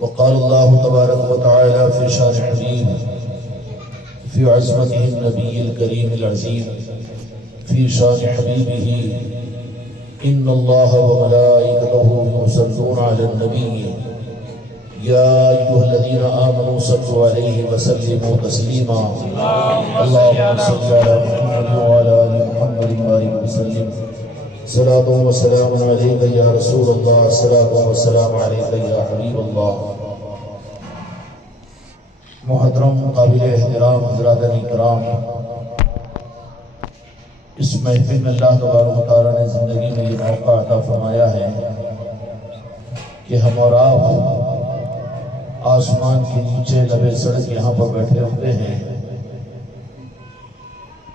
وقال الله تبارك وتعالى في شان حبيب في عظمته النبي الكريم العظيم في شان حبيبه إن الله وملائكته يصلون على النبي يا أيها الذين آمنوا صلوا عليه وسلموا تسليما اللهم صل على محمد وعلى آل محمد وبارك وسلم صلاة وسلام عليك يا رسول الله صلاة وسلام عليك يا حبيب الله. محترم قابل احترام حضرات کرام، اس محفل میں اللہ تبارک و تعالیٰ نے زندگی میں یہ موقع عطا فرمایا ہے کہ ہم اور آپ آسمان کے نیچے لبے سڑک یہاں پر بیٹھے ہوتے ہیں.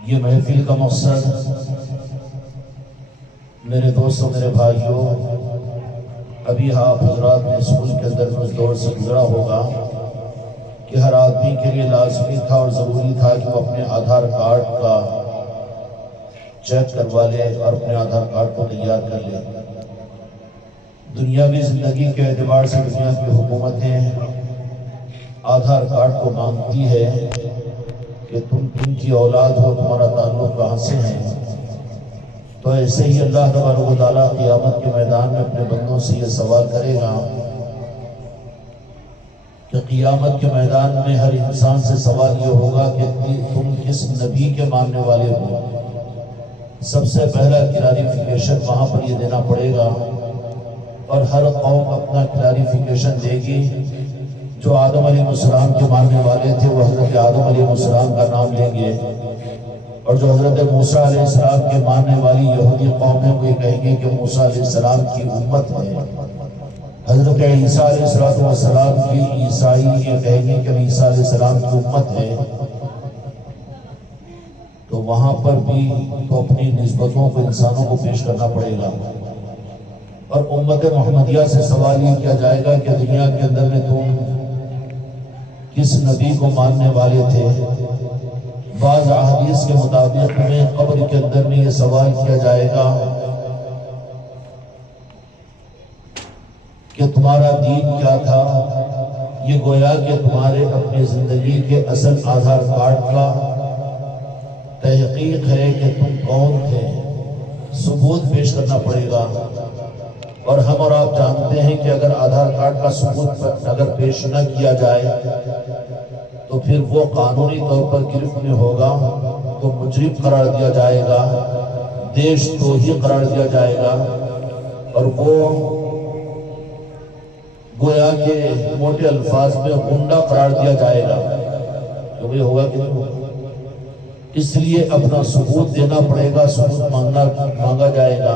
یہ محفل کا مقصد میرے دوستوں، میرے بھائیوں، ابھی آپ حضرات نے اسکول کے اندر میں اس دور سے گزرا ہوگا کہ ہر آدمی کے لیے لازمی تھا اور ضروری تھا کہ وہ اپنے آدھار کارڈ کا چیک کروا لے اور اپنے آدھار کارڈ کو تیار کر لے. دنیاوی زندگی کے اعتبار سے دنیا کی حکومتیں آدھار کارڈ کو مانگتی ہے کہ تم کن کی اولاد ہو، تمہارا تعلق کہاں سے ہے. تو ایسے ہی اللہ تبارک و تعالیٰ قیامت کے میدان میں اپنے بندوں سے یہ سوال کرے گا کہ قیامت کے میدان میں ہر انسان سے سوال یہ ہوگا کہ تم کس نبی کے ماننے والے ہو. سب سے پہلا کلیریفیکیشن وہاں پر یہ دینا پڑے گا اور ہر قوم اپنا کلیریفیکیشن دے گی. جو آدم علیہ السلام کے ماننے والے تھے وہ حضرت آدم علیہ السلام کا نام لیں گے، اور جو حضرت موسیٰ علیہ السلام کے ماننے والی یہودی قوم ہے وہ یہ کہیں گے کہ موسیٰ علیہ السلام کی امت ہے. حضرت عیسیٰ علیہ السلام کی عیسائی یہ کہیں گے کہ عیسیٰ علیہ السلام کی امت ہے. تو وہاں پر بھی تو اپنی نسبتوں کو انسانوں کو پیش کرنا پڑے گا. اور امت محمدیہ سے سوال یہ کیا جائے گا کہ دنیا کے اندر میں تم کس نبی کو ماننے والے تھے. بعض احادیث کے مطابق میں قبر کے اندر میں یہ سوال کیا جائے گا کہ تمہارا دین کیا تھا. یہ گویا کہ تمہارے اپنی زندگی کے اصل آدھار کارڈ کا تحقیق ہے کہ تم کون تھے، ثبوت پیش کرنا پڑے گا. اور ہم اور آپ جانتے ہیں کہ اگر آدھار کارڈ کا ثبوت اگر پیش نہ کیا جائے تو پھر وہ قانونی طور پر گرفت میں ہوگا تو مجرم قرار دیا جائے گا، دیش دروہی قرار دیا جائے گا، اور وہ گویا کہ موٹے الفاظ میں غنڈہ قرار دیا جائے گا. تو یہ ہوگا کہ نہیں ہوگا؟ اس لیے اپنا ثبوت دینا پڑے گا، ثبوت مانگا جائے گا.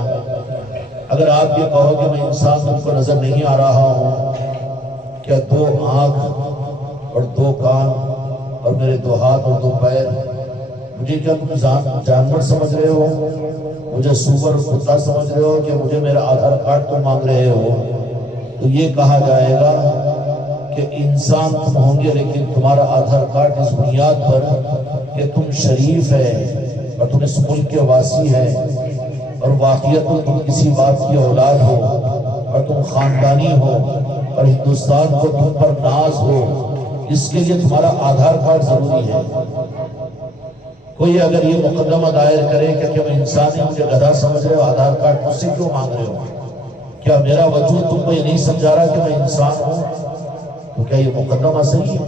اگر آپ یہ کہو کہ میں انسان تم کو نظر نہیں آ رہا ہوں، کیا 2 آنکھ اور 2 کان اور میرے 2 ہاتھ اور 2 پیر، مجھے کیا تم جانور سمجھ رہے ہو؟ مجھے سور کتا سمجھ رہے ہو کہ مجھے میرا آدھار کارڈ تم مانگ رہے ہو؟ تو یہ کہا جائے گا کہ انسان تم ہوں گے لیکن تمہارا آدھار کارڈ اس بنیاد پر کہ تم شریف ہے اور تم اس ملک کے واسی ہے اور واقعیت تم کسی بات کی اولاد ہو اور تم خاندانی ہو اور ہندوستان کو تم پر ناز ہو. اس کے لیے تمہارا آدھار کارڈ ضروری ہے. کوئی اگر یہ مقدمہ دائر کرے کہ میں انسان ہی مجھے گدھا سمجھ رہے ہو، آدھار کارڈ مجھ سے کیوں مانگ رہے ہو؟ کیا میرا وجود تم کو یہ نہیں سمجھا رہا کہ میں انسان ہوں؟ تو کیا یہ مقدمہ صحیح ہے؟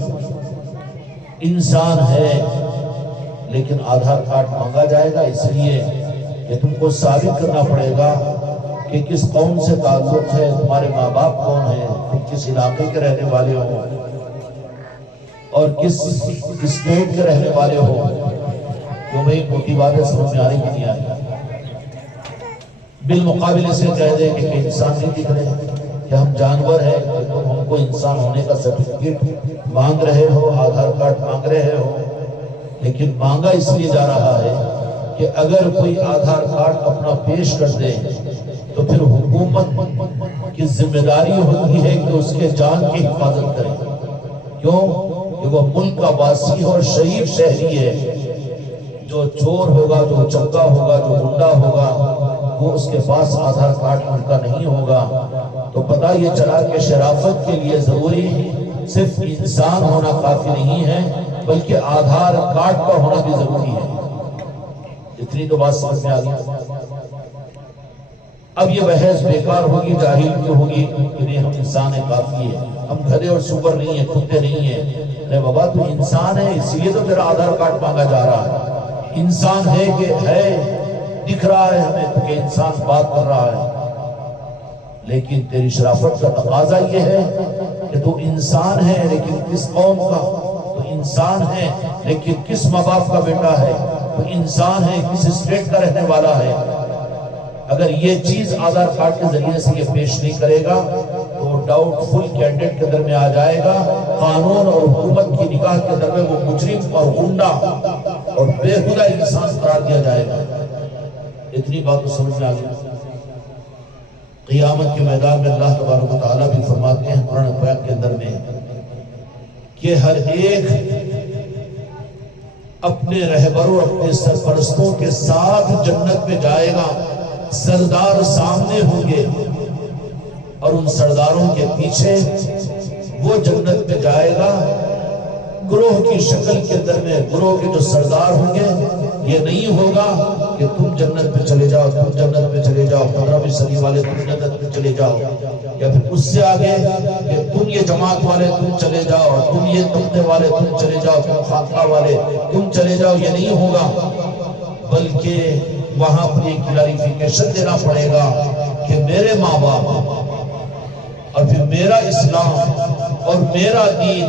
انسان ہے لیکن آدھار کارڈ مانگا جائے گا. اس لیے کہ تم کو ثابت کرنا پڑے گا کہ کس قوم سے تعلق ہے، تمہارے ماں باپ کون ہیں، تم کس علاقے کے رہنے والے ہو اور کس اسٹیٹ کے رہنے والے ہو. جو میں موٹی باتیں سمجھ میں آنے کی نہیں آئی. بالمقابل اسے کہہ دیں کہ انسان نہیں دکھ رہے، کہ ہم جانور ہیں، تم ہم کو انسان ہونے کا سرٹیفکیٹ مانگ رہے ہو، آدھار کارڈ مانگ رہے ہو. لیکن مانگا اس لیے جا رہا ہے کہ اگر کوئی آدھار کارڈ اپنا پیش کر دے تو پھر حکومت کی ذمہ داری ہوتی ہے کہ اس کے جان کی حفاظت کرے. کیوں کہ وہ ملک کا واسی اور شریف شہری ہے. جو چور ہوگا، جو چکا ہوگا، جو گنڈا ہوگا، وہ اس کے پاس آدھار کارڈ ان کا نہیں ہوگا. تو پتہ یہ چلا کہ شرافت کے لیے ضروری صرف انسان ہونا کافی نہیں ہے، بلکہ آدھار کارڈ کا ہونا بھی ضروری ہے۔ اتنی تو بات سمجھ میں آ گئی۔ اب یہ بحث بیکار ہوگی، جاہل کیوں ہوگی کہ نہیں ہم انسان ہیں کافی ہے، ہم گدھے اور سور نہیں ہیں، کتے نہیں ہیں۔ ارے بابا تو انسان ہے، اس لیے تو تیرا آدھار کارڈ مانگا جا رہا ہے۔ انسان ہے کہ ہے، دکھ رہا ہے ہمیں تو کہ انسان بات کر رہا ہے، لیکن تیری شرافت کا تقاضا یہ ہے کہ تو انسان ہے لیکن کس قوم کا، تو انسان ہے لیکن کس ماں باپ کا بیٹا ہے، تو انسان ہے کس اسٹیٹ کا رہنے والا ہے۔ اگر یہ چیز آدھار کارڈ کے ذریعے سے یہ پیش نہیں کرے گا تو ڈاؤٹ فل کینڈیڈیٹ کے در میں آ جائے گا، قانون اور حکومت کی نگاہ کے در میں وہ مجرم اور غنڈہ اور بےہودہ انسان قرار دیا جائے گا۔ اتنی بات تو سمجھ میں آ گئی۔ قیامت کے میدان میں اللہ تبارک و تعالیٰ بھی فرماتے ہیں قرآن پاک کے اندر میں کہ ہر ایک اپنے رہبروں اپنے سرپرستوں کے ساتھ جنت میں جائے گا، سردار سامنے ہوں گے اور ان سرداروں کے پیچھے وہ جنت میں جائے گا۔ گروہ کی شکل کے اندر میں گروہ کے جو سردار ہوں گے، یہ نہیں ہوگا کہ تم جنت میں چلے جاؤ، تم جنت میں چلے جاؤ، 15ویں صدی والے تم جنت میں چلے جاؤ، یا پھر اس سے آگے کہ تم یہ جماعت والے تم چلے جاؤ، تم یہ طبقے والے تم چلے جاؤ، تم خانقاہ والے تم چلے جاؤ، یہ نہیں ہوگا۔ بلکہ وہاں پر ایک کلیریفیکیشن دینا پڑے گا کہ میرے ماں باپ اور پھر میرا اسلام اور میرا دین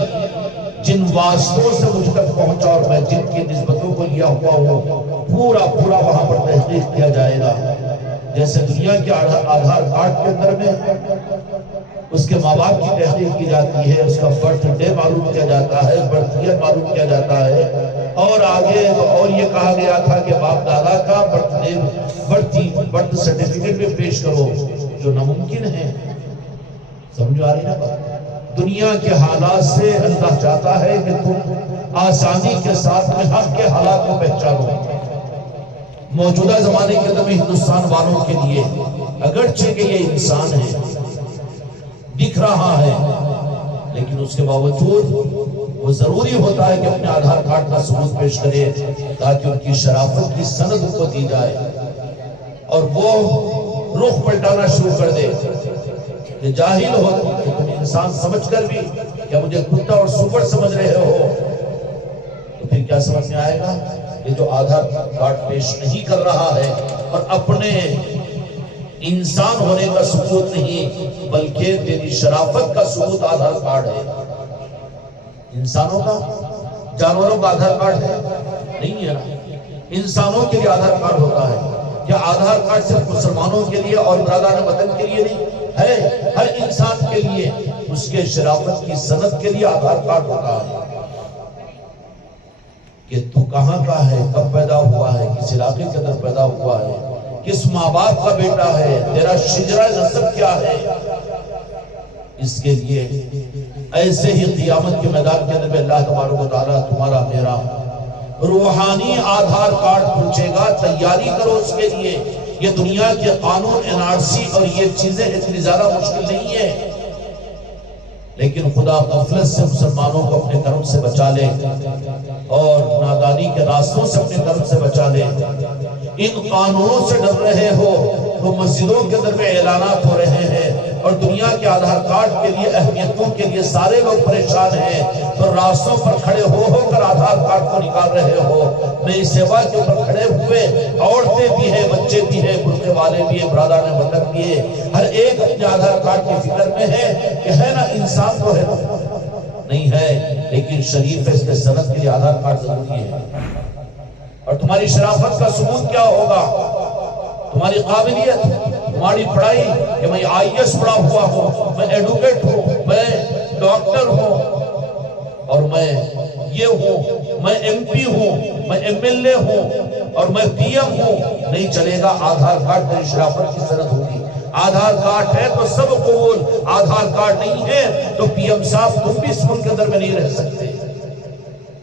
جن واسطوں سے مجھ تک پہنچا اور میں جن کی نسبتوں کو لیا ہوا ہوں، پورا وہاں پر تحقیق کیا جائے گا۔ جیسے دنیا کے آدھار کارڈ کے اندر میں اس کے ماں باپ کی تحقیق کی جاتی ہے، اس کا برتھ ڈے معلوم کیا جاتا ہے، برتھ ایئر معلوم کیا جاتا ہے، اور آگے اور یہ کہا گیا تھا کہ باپ دادا کا برتھ سرٹیفکیٹ بھی پیش کرو، جو ناممکن ہے۔ سمجھ آ رہی نا بات؟ دنیا کے حالات سے اللہ چاہتا ہے کہ تم آسانی کے ساتھ میں حق کے حالات کو پہچانو۔ موجودہ زمانے کے اندر ہندوستان والوں کے لیے اگرچہ کہ یہ انسان ہے، دکھ رہا ہے، لیکن اس کے باوجود وہ ضروری ہوتا ہے کہ اپنے آدھار کارڈ کا ثبوت پیش کرے تاکہ ان کی شرافت کی سند کو دی جائے، اور وہ رخ پلٹانا شروع کر دے کہ جاہل ہو کہ تم انسان سمجھ کر بھی کیا مجھے کتا اور سور سمجھ رہے ہو، تو پھر کیا سمجھ میں آئے گا؟ یہ جو آدھار کارڈ پیش نہیں کر رہا ہے اور اپنے انسان ہونے کا ثبوت نہیں بلکہ تیری شرافت کا ثبوت آدھار کارڈ ہے۔ انسانوں کا، جانوروں کا آدھار کارڈ ہے نہیں ہے نا؟ انسانوں کے لیے آدھار کارڈ ہوتا ہے۔ کیا آدھار کارڈ صرف مسلمانوں کے لیے اور برادران وطن کے لیے نہیں ہے؟ ہر انسان کے لیے اس کے شرافت کی سند کے لیے آدھار کارڈ ہوتا ہے کہ تو کہاں کا ہے، کب پیدا ہوا ہے، کس علاقے کے اندر پیدا ہوا ہے، کس ماں باپ کا بیٹا ہے، تیرا شجرہ نسب کیا ہے۔ اس کے لیے ایسے ہی قیامت کے میدان کے اندر میں اللہ تبارک و تعالیٰ تمہارا میرا روحانی آدھار کارڈ پوچھے گا، تیاری کرو اس کے لیے۔ یہ دنیا کے قانون NRC اور یہ چیزیں اتنی زیادہ مشکل نہیں ہے، لیکن خدا غفلت سے مسلمانوں کو اپنے کرم سے بچا لے اور نادانی کے راستوں سے اپنے کرم سے بچا لے۔ ان قانونوں سے ڈر رہے ہو تو مسجدوں کے اندر میں اعلانات ہو رہے ہیں اور دنیا کے آدھار کارڈ کے لیے اہمیتوں کے لیے سارے لوگ پریشان ہیں، تو راستوں پر کھڑے ہو کر آدھار کارڈ کو نکال رہے ہو۔ نئی سیوا کے اوپر کھڑے ہوئے عورتیں بھی ہیں، بچے بھی ہیں، برقعے والے بھی ہیں، برادران وطن بھی ہیں، ہر ایک اپنے آدھار کارڈ کی فکر میں ہے کہ ہے نا انسان تو ہے نہیں ہے، لیکن شریف ہے، اس کے سند کے لیے آدھار کارڈ ضروری ہے۔ اور تمہاری شرافت کا ثبوت کیا ہوگا؟ تمہاری قابلیت، تمہاری پڑھائی کہ میں IAS پڑھا ہوا ہوں، میں ایڈوکیٹ ہوں، میں ڈاکٹر ہوں، اور میں یہ ہوں، میں MP ہوں، میں MLA ہوں، اور میں PM ہوں، نہیں چلے گا۔ آدھار کارڈ تیری شرافت کی سند ہوگی۔ آدھار کارڈ ہے تو سب قبول، آدھار کارڈ نہیں ہے تو PM صاحب تم بھی اس ملک کے اندر میں نہیں رہ سکتے۔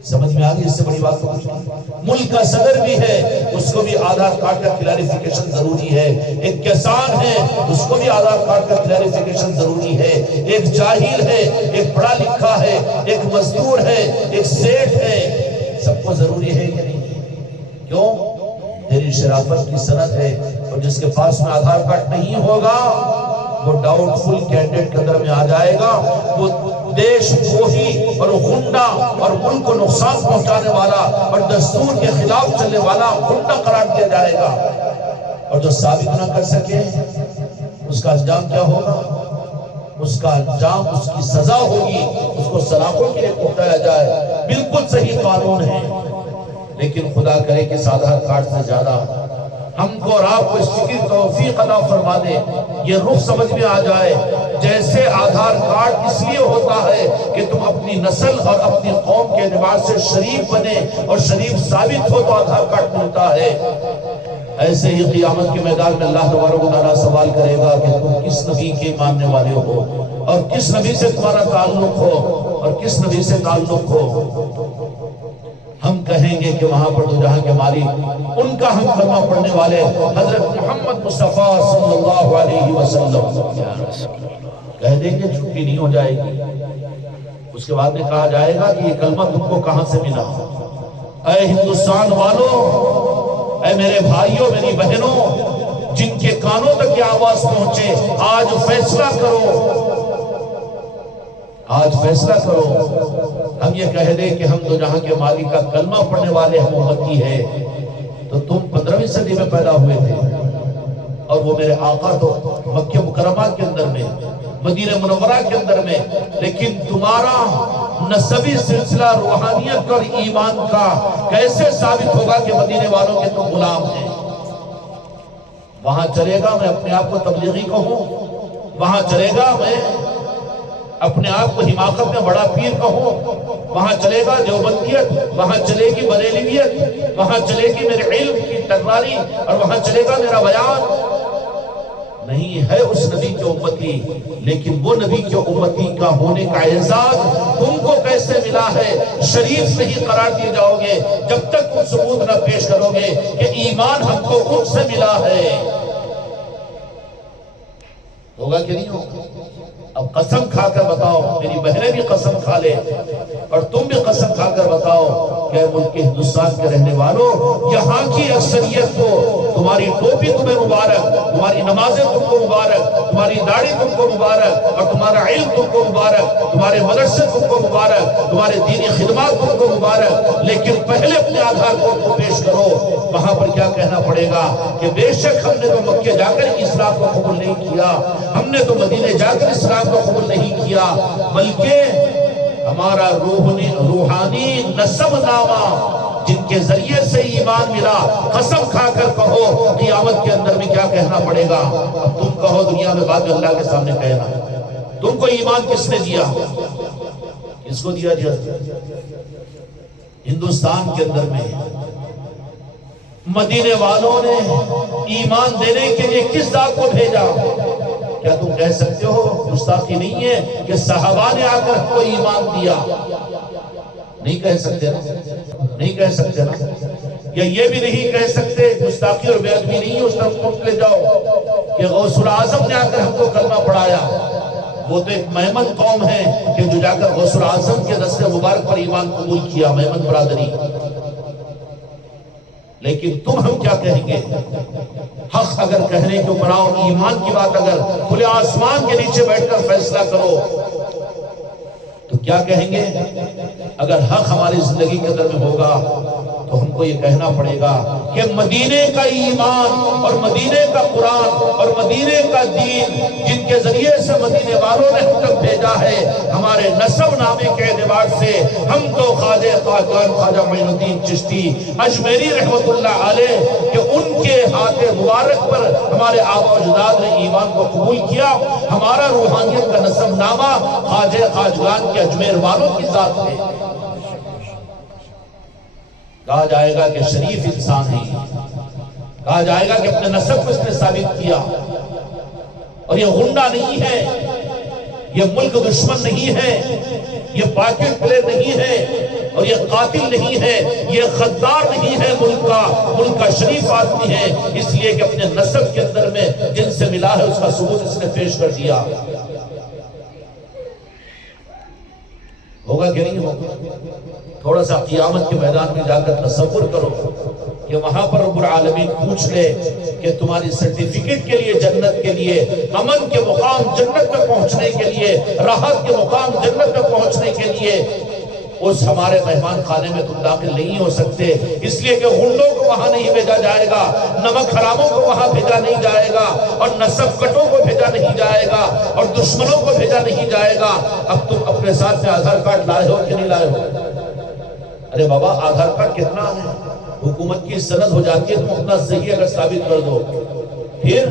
سمجھ میں آ گئی؟ اس سے بڑی بات تو کچھ نہیں۔ ملک کا صدر بھی ہے، اس کو بھی آدھار کارڈ کا کلیریفیکیشن ضروری ہے۔ ایک کسان ہے، اس کو بھی آدھار کارڈ کا کلیریفیکیشن ضروری ہے۔ ایک جاہل ہے، ایک پڑھا لکھا ہے، ایک مزدور ہے، ایک سیٹھ ہے، سب کو ضروری ہے کہ نہیں؟ کیوں؟ تیری شرافت کی سند ہے، اور جس کے پاس میں آدھار کارڈ نہیں ہوگا وہ ڈاؤٹ فل کینڈیڈیٹ کے اندر میں آ جائے گا، وہ دیش دروہی اور غنڈہ اور ملک کو نقصان پہنچانے والا اور دستور کے خلاف چلنے والا غنڈہ قرار دیا جائے گا۔ اور جو ثابت نہ کر سکے اس کا انجام کیا ہوگا؟ اس کا انجام، اس کی سزا ہوگی، اس کو سلاخوں کے لیے پہنچایا جائے۔ بالکل صحیح قانون ہے، لیکن خدا کرے کہ اس آدھار کارڈ سے زیادہ ہم کو اور آپ کو اس کی توفیق عطا فرما دے، یہ رخ سمجھ میں آ جائے۔ جیسے آدھار کارڈ اس لیے ہوتا ہے کہ تم اپنی نسل اور اپنی قوم کے اعتبار سے شریف بنے اور شریف ثابت ہو تو آدھار کارڈ ملتا ہے، ایسے ہی قیامت کے میدان میں اللہ تبارک و تعالیٰ سوال کرے گا کہ تم کس نبی کے ماننے والے ہو، اور کس نبی سے تمہارا تعلق ہو، اور کس نبی سے تعلق ہو۔ ہم کہیں گے کہ وہاں پر دو جہاں کے مالک، ان کا ہم کلمہ پڑھنے والے حضرت محمد مصطفیٰ صلی اللہ علیہ وسلم کہہ دیں گے، چھٹی نہیں ہو جائے گی۔ اس کے بعد میں کہا جائے گا کہ یہ کلمہ تم کو کہاں سے ملا؟ اے ہندوستان والوں، اے میرے بھائیوں، میری بہنوں، جن کے کانوں تک یہ آواز پہنچے، آج فیصلہ کرو، آج فیصلہ کرو۔ ہم یہ کہہ دیں کہ ہم دو جہاں کے مالک کا کلمہ پڑھنے والے ہم امتی ہے، تو تم 15ویں صدی میں پیدا ہوئے تھے، اور وہ میرے آقا تو مکہ مکرمہ کے اندر میں، مدینہ منورہ کے اندر میں، لیکن تمہارا نسبی سلسلہ روحانیت اور ایمان کا کیسے ثابت ہوگا کہ مدینے والوں کے تم غلام ہیں؟ وہاں چلے گا میں اپنے آپ کو تبلیغی کہوں، وہاں چلے گا میں اپنے آپ کو حماقت میں بڑا پیر کہوں، وہاں چلے گا دیوبندیت، وہاں چلے گی بریلویت، وہاں چلے گی میرے علم کی ٹکراری، اور وہاں چلے گا میرا بیان؟ نہیں ہے اس نبی کی امتی، لیکن وہ نبی کی امتی کا ہونے کا اعزاز تم کو کیسے ملا ہے؟ شریف نہیں قرار دیے جاؤ گے جب تک تم ثبوت نہ پیش کرو گے کہ ایمان ہم کو ان سے ملا ہے۔ ہوگا کہ نہیں ہوگا؟ اب قسم کھا کر بتاؤ، میری بہنیں بھی قسم کھا لے اور تم بھی قسم کھا کر بتاؤ کہ ملک ہندوستان کے رہنے والوں، یہاں کی اکثریت کو تمہاری ٹوپی تمہیں مبارک، تمہاری نمازیں تم کو مبارک، تمہاری داڑھی تم کو مبارک، اور تمہارا علم تم کو مبارک، تمہارے مدرسے تم کو مبارک، تمہارے دینی خدمات تم کو مبارک، لیکن پہلے اپنے آدھار کارڈ کو پیش کرو۔ وہاں پر کیا کہنا پڑے گا کہ بے شک ہم نے تو مکے جا کر اسلام کو قبول نہیں کیا، ہم نے تو مدینے جا کر اسلام کو قبول نہیں کیا، بلکہ ہمارا روحانی نسب نامہ جن کے ذریعے سے ایمان ملا، قسم کھا کر کہو قیامت کے اندر میں کیا کہنا پڑے گا؟ اب تم کہو دنیا میں بات اللہ کے سامنے کہنا، تم کو ایمان کس نے دیا؟ کس کو دیا؟ ہندوستان کے اندر میں مدینے والوں نے ایمان دینے کے لیے کس ذات کو بھیجا؟ کیا تم کہہ سکتے ہو گستاخی نہیں ہے کہ صحابہ نے آ کر کو ایمان دیا؟ نہیں کہہ سکتے نا، نہیں کہہ سکتے نا، یا یہ بھی نہیں کہہ سکتے، گستاخی اور بے ادبی نہیں ہے اس طرف لے جاؤ کہ غوث العظم نے آ کر ہم کو کلمہ پڑھایا۔ وہ تو ایک میمن قوم ہے کہ جو جا کر غوث العظم کے دست مبارک پر ایمان قبول کیا، میمن برادری۔ لیکن تم ہم کیا کہیں گے؟ حق اگر کہنے کے اوپر آؤ، ایمان کی بات اگر کھلے آسمان کے نیچے بیٹھ کر فیصلہ کرو تو کیا کہیں گے؟ اگر حق ہماری زندگی کے اندر میں ہوگا تو ہم کو یہ کہنا پڑے گا کہ مدینے کا ایمان اور مدینے کا قرآن اور مدینے کا دین جن کے ذریعے سے مدینے والوں نے ہم تک بھیجا ہے، ہمارے نسب نامے کے اعتبار سے ہم تو خواجہ قادیان خواجہ معین الدین چشتی اجمیری رحمت اللہ علیہ کہ ان کے ہاتھ مبارک پر ہمارے آبا و اجداد نے ایمان کو قبول کیا، ہمارا روحانیت کا نسب نامہ خواجہ خواجگان کے اجمیر والوں کی ذات ہے۔ کہا جائے گا کہ شریف انسان ہے، کہا جائے گا کہ اپنے نسب کو اس نے ثابت کیا، اور یہ غنڈہ نہیں ہے، یہ ملک دشمن نہیں ہے، یہ پاکٹ پلے نہیں ہے، اور یہ قاتل نہیں ہے، یہ غدار نہیں ہے، ملک کا شریف آدمی ہے، اس لیے کہ اپنے نسب کے اندر میں جن سے ملا ہے اس کا ثبوت اس نے پیش کر دیا۔ ہوگا کہ نہیں ہوگا؟ تھوڑا سا قیامت کے میدان میں جا کر تصور کرو کہ وہاں پر رب العالمین پوچھ لے کہ تمہاری سرٹیفکیٹ کے لیے، جنت کے لیے، امن کے مقام جنت میں پہنچنے کے لیے، راحت کے مقام جنت میں پہنچنے کے لیے اس ہمارے مہمان خانے میں تم داخل نہیں ہو سکتے، اس لیے کہ غنڈوں کو وہاں نہیں بھیجا جائے گا، نمک حراموں کو وہاں بھیجا نہیں جائے گا، اور نسب کٹوں کو بھیجا نہیں جائے گا، اور دشمنوں کو بھیجا نہیں جائے گا۔ اب تم اپنے ساتھ میں آدھار کارڈ لائے ہو کہ نہیں لائے ہو؟ ارے بابا آدھار کارڈ کتنا ہے؟ حکومت کی سند ہو جاتی ہے، تم اپنا صحیح اگر ثابت کر دو، پھر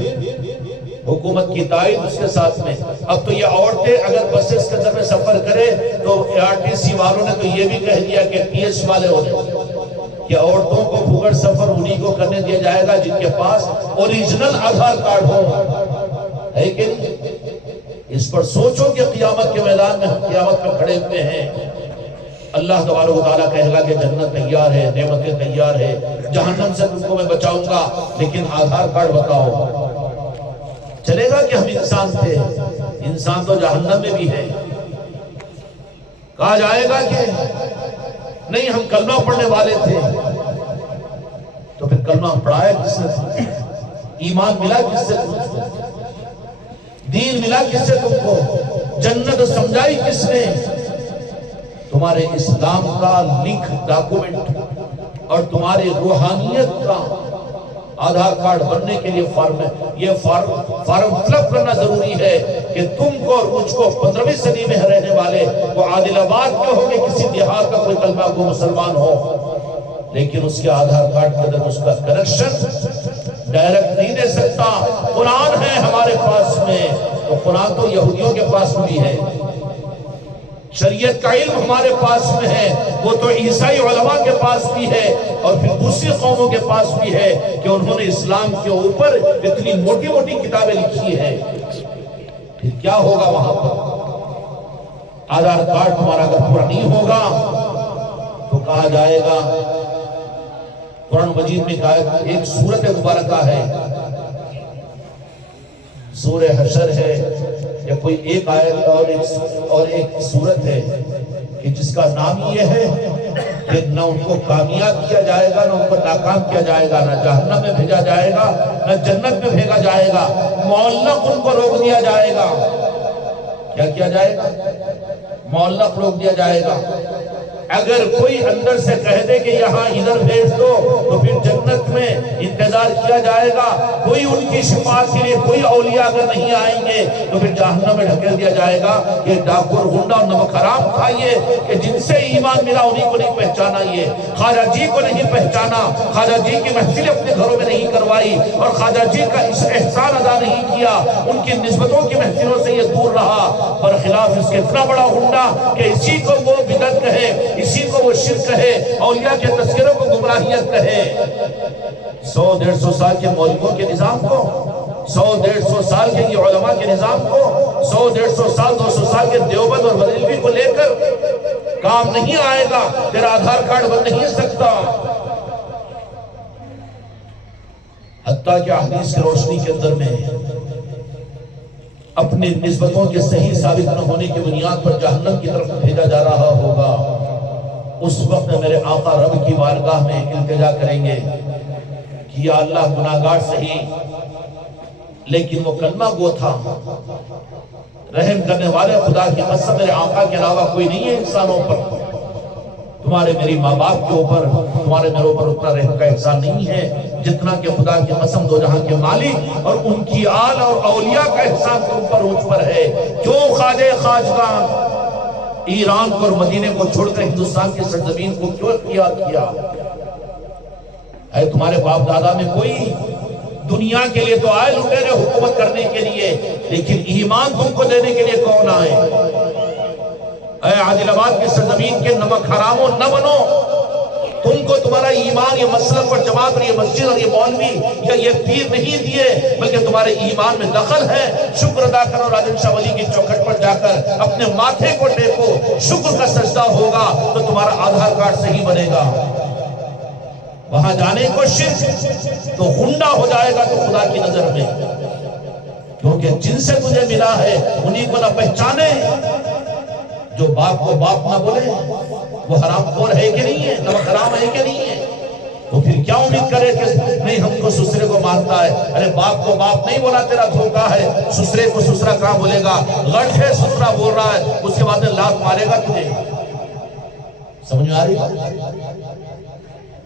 حکومت کی تائید اس کے ساتھ میں۔ اب تو یہ عورتیں اگر بسز کے اندر میں سفر کرے تو ARTC والوں نے تو یہ بھی کہہ دیا کہ TS والے ہونے کہ عورتوں کو بھوگڑ سفر انہی کو کرنے دیا جائے گا جن کے پاس اوریجنل آدھار کارڈ ہو، ہے کہ نہیں؟ اس پر سوچو کہ قیامت کے میدان میں قیامت میں کھڑے ہوئے ہیں، اللہ تبارک و تعالیٰ کہے گا کہ جنت تیار ہے، نعمتیں تیار ہے، جہنم سے تم کو میں بچاؤں گا، لیکن آدھار کارڈ بتاؤ۔ چلے گا کہ ہم انسان تھے، انسان تو جہنم میں بھی ہے۔ کہا جائے گا کہ نہیں ہم کلمہ پڑھنے والے تھے، تو پھر کلمہ پڑھایا کس سے تم کو؟ ایمان ملا کس سے تم کو؟ دین ملا کس سے تم کو؟ جنت سمجھائی کس نے؟ تمہارے اسلام کا لنک ڈاکومنٹ اور تمہاری روحانیت کا آدھار کارڈ بننے کے لیے یہ فارم فلپ کرنا ضروری ہے کہ تم کو اور مجھ کو 15ویں صدی میں رہنے والے وہ عادل آباد کے ہو کہ کسی دیہات کا کوئی کلمہ کو مسلمان ہو، لیکن اس کے آدھار کارڈ کے اندر اس کا کنیکشن ڈائریکٹ نہیں دے سکتا۔ قرآن ہے ہمارے پاس میں، تو قرآن تو یہودیوں کے پاس بھی ہے، شریعت کا علم ہمارے پاس میں ہے، وہ تو عیسائی علماء کے پاس بھی ہے، اور پھر دوسری قوموں کے پاس بھی ہے کہ انہوں نے اسلام کے اوپر اتنی موٹی موٹی کتابیں لکھی ہیں۔ پھر کیا ہوگا وہاں پر؟ آدھار کارڈ تمہارا اگر پورا نہیں ہوگا تو کہا جائے گا، قرآن مجید میں کہا ایک سورت مبارکہ ہے، سورہ حشر ہے، یا کوئی ایک آیت اور ایک سورت ہے کہ جس کا نام یہ ہے کہ نہ ان کو کامیاب کیا جائے گا، نہ ان کو ناکام کیا جائے گا، نہ جہنم میں بھیجا جائے گا، نہ جنت میں بھیجا جائے گا، معلق ان کو روک دیا جائے گا۔ کیا کیا جائے گا؟ معلق روک دیا جائے گا۔ اگر کوئی اندر سے کہہ دے کہ یہاں ادھر بھیج دو تو پھر جنت میں انتظار کیا جائے گا، کوئی ان کی شفاعت کے لیے کوئی اولیاء اگر نہیں آئیں گے تو پھر جہنم میں ڈھکیل دیا جائے گا کہ ڈاکو اور غنڈہ اور نمک حرام کھائیے، کہ جن سے ایمان ملا انہی کو نہیں پہچانا، یہ خواجہ جی کو نہیں پہچانا، خواجہ جی کی محفلیں اپنے گھروں میں نہیں کروائی، اور خواجہ جی کا اس احسان ادا نہیں کیا، ان کی نسبتوں کی محفلوں سے یہ دور رہا، برخلاف اس کے اتنا بڑا غنڈہ کہ اسی کو وہ بدعت کہے، اسی کو وہ شرک کہے، اولیاء کے تذکروں کو گمراہیت کہے۔ 100-150 سال کے مولویوں کے نظام کو، 100-150 سال کے یہ علماء کے نظام کو، 100-150 سال 200 سال کے دیوبند اور بریلوی کو لے کر کام نہیں آئے گا، تیرا آدھار کارڈ بن نہیں سکتا۔ حتیٰ کہ حدیث کی روشنی کے اندر میں اپنی نسبتوں کے صحیح ثابت نہ ہونے کی بنیاد پر جہنم کی طرف بھیجا جا رہا ہوگا، اس وقت میرے آقا رب کی بارگاہ میں التجا کریں گے کہ یا اللہ گناہگار صحیح لیکن وہ کلمہ گو تھا، رحم کرنے والے خدا کی قسم میرے آقا کے علاوہ کوئی نہیں ہے انسانوں پر، تمہارے میری ماں باپ کے اوپر، تمہارے میرے اوپر اتنا رحم کا احسان نہیں ہے جتنا کہ خدا کی قسم دو جہاں کے مالک اور ان کی آل اور اولیاء کا احسان تم پر مجھ پر ہے۔ کیوں خواجہ خواجگان ایران کو اور مدینے کو چھوڑ کر ہندوستان کی سرزمین کو کیوں اختیار کیا؟ اے تمہارے باپ دادا میں کوئی دنیا کے لیے تو آئے لٹیرے حکومت کرنے کے لیے، لیکن ایمان تم کو دینے کے لیے کون آئے؟ اے عادل آباد کی سرزمین کے نمک حراموں نہ بنو، تم کو تمہارا ایمان یہ مسلک اور جماعت اور یہ مسجد اور یہ مولوی یا یہ پیر نہیں دیے، بلکہ تمہارے ایمان میں دخل ہے۔ شکر ادا کرو، راجن شاہ ولی کی چوکھٹ پر جا کر اپنے ماتھے کو ٹیکو، شکر کا سجدہ ہوگا تو تمہارا آدھار کارڈ صحیح بنے گا۔ وہاں جانے کو شرک تو غنڈہ ہو جائے گا تو خدا کی نظر میں، کیونکہ جن سے تجھے ملا ہے انہی کو نہ پہچانے۔ جو باپ کو باپ نہ بولے وہ حرام خور ہے کہ نہیں ہے، نمک حرام ہے کہ نہیں ہے؟ تو پھر کیا امید کرے کہ نہیں ہم کو سسرے کو مانتا ہے؟ ارے باپ کو باپ نہیں بولا تیرا دھوکہ ہے، سسرے کو سسرا کہاں بولے گا؟ غلط ہے، سسرا بول رہا ہے، اس کے بعد لات مارے گا تجھے۔ سمجھ میں آ رہی ہے؟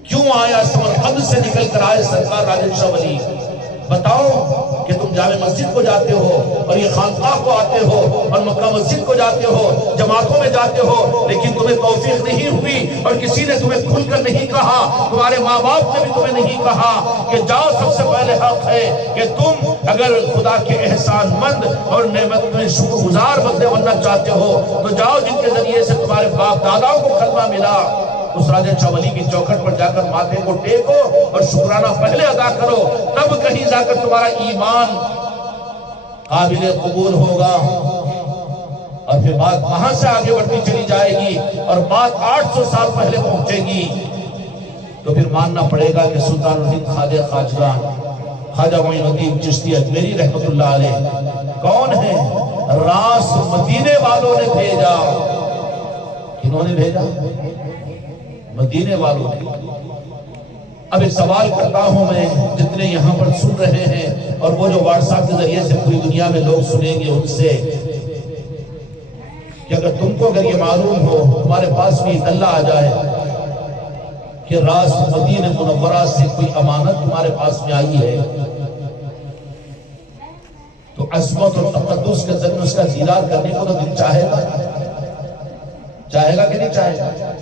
کیوں آیا سمرقند سے نکل کر آئے سرکار راجن شاہ ولی؟ بتاؤ کہ تم جامع مسجد کو جاتے ہو اور یہ خانقاہ کو آتے ہو اور مکہ مسجد کو جاتے ہو، جماعتوں میں جاتے ہو، لیکن تمہیں توفیق نہیں ہوئی اور کسی نے تمہیں کھل کر نہیں کہا، تمہارے ماں باپ نے بھی تمہیں نہیں کہا کہ جاؤ۔ سب سے پہلے حق ہے کہ تم اگر خدا کے احسان مند اور نعمت میں شکر گزار بندے بننا چاہتے ہو تو جاؤ، جن کے ذریعے سے تمہارے باپ داداؤں کو کلمہ ملا، اس راجہ شاہ ولی کی چوکھٹ پر جا کر ماتھے کو ٹیکو اور شکرانہ پہلے ادا کرو، تب کہیں جا کر تمہارا ایمان قابل قبول ہوگا۔ اور پھر بات وہاں سے آگے بڑھتی چلی جائے گی اور بات 800 سال پہلے پہنچے گی، تو پھر ماننا پڑے گا کہ سلطان الدین خواجہ خواجہ خواجہ معین الدین چشتی اجمیری رحمت اللہ علیہ کون ہے؟ راس مدینے والوں نے بھیجا۔ کنہوں نے بھیجا؟ مدینے والوں نے۔ اب ایک سوال کرتا ہوں میں، جتنے یہاں پر سن رہے ہیں اور وہ جو واٹس ایپ کے ذریعے سے پوری دنیا میں لوگ سنیں گے ان سے، کہ اگر تم کو اگر یہ معلوم ہو، تمہارے پاس بھی اللہ آ جائے کہ راس مدینہ منورہ سے کوئی امانت تمہارے پاس میں آئی ہے، تو عظمت اور تقدس کے ذریعے اس کا دیدار کرنے کو تو دل چاہے گا، چاہے گا کہ نہیں چاہے گا؟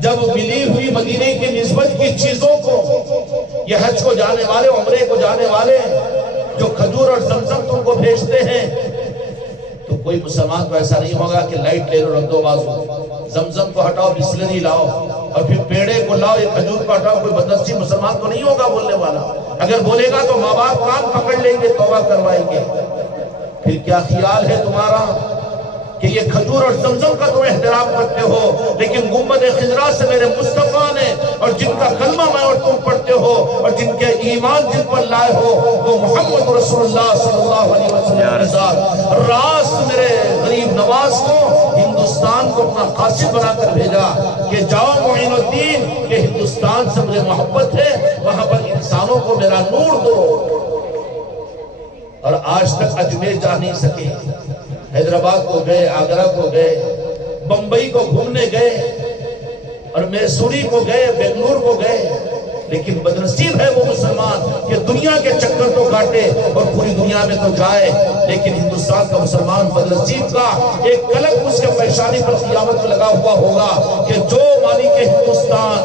جب ملی ہوئی مدینے کی نسبت کی چیزوں کو یہ حج کو جانے والے، عمرے کو جانے والے جو کھجور اور زمزم تم کو بھیجتے ہیں، تو کوئی مسلمان تو ایسا نہیں ہوگا کہ لائٹ لے لو رد و بازو، زمزم کو ہٹاؤ بسلری لاؤ اور پھر پیڑے کو لاؤ، یہ کھجور کو ہٹاؤ، کوئی بدنصیب مسلمان تو نہیں ہوگا بولنے والا۔ اگر بولے گا تو ماں باپ کان پکڑ لیں گے، توبہ کروائیں گے۔ پھر کیا خیال ہے تمہارا کہ یہ کھجور اور زمزم کا تم احترام کرتے ہو، لیکن گنبد خضرا سے میرے مصطفیٰ نے اور جن کا کلمہ میں اور تم پڑھتے ہو اور جن کے ایمان جن پر لائے ہو وہ محمد رسول اللہ صلی اللہ علیہ وسلم کے ساتھ راس میرے غریب نواز کو ہندوستان کو اپنا قاصد بنا کر بھیجا کہ جاؤ معین الدین کہ ہندوستان سے مجھے محبت ہے، وہاں پر انسانوں کو میرا نور دو۔ اور آج تک اجمیر جا نہیں سکے، حیدرآباد کو گئے، آگرہ کو گئے، بمبئی کو گھومنے گئے اور میسوری کو گئے، بنگلور کو گئے، لیکن بدنصیب ہے وہ مسلمان کہ دنیا کے چکر تو کاٹے اور پوری دنیا میں تو جائے، لیکن ہندوستان کا مسلمان بدنصیب کا ایک کلک اس کے پیشانی پر قیامت میں لگا ہوا ہوگا کہ جو مالک ہندوستان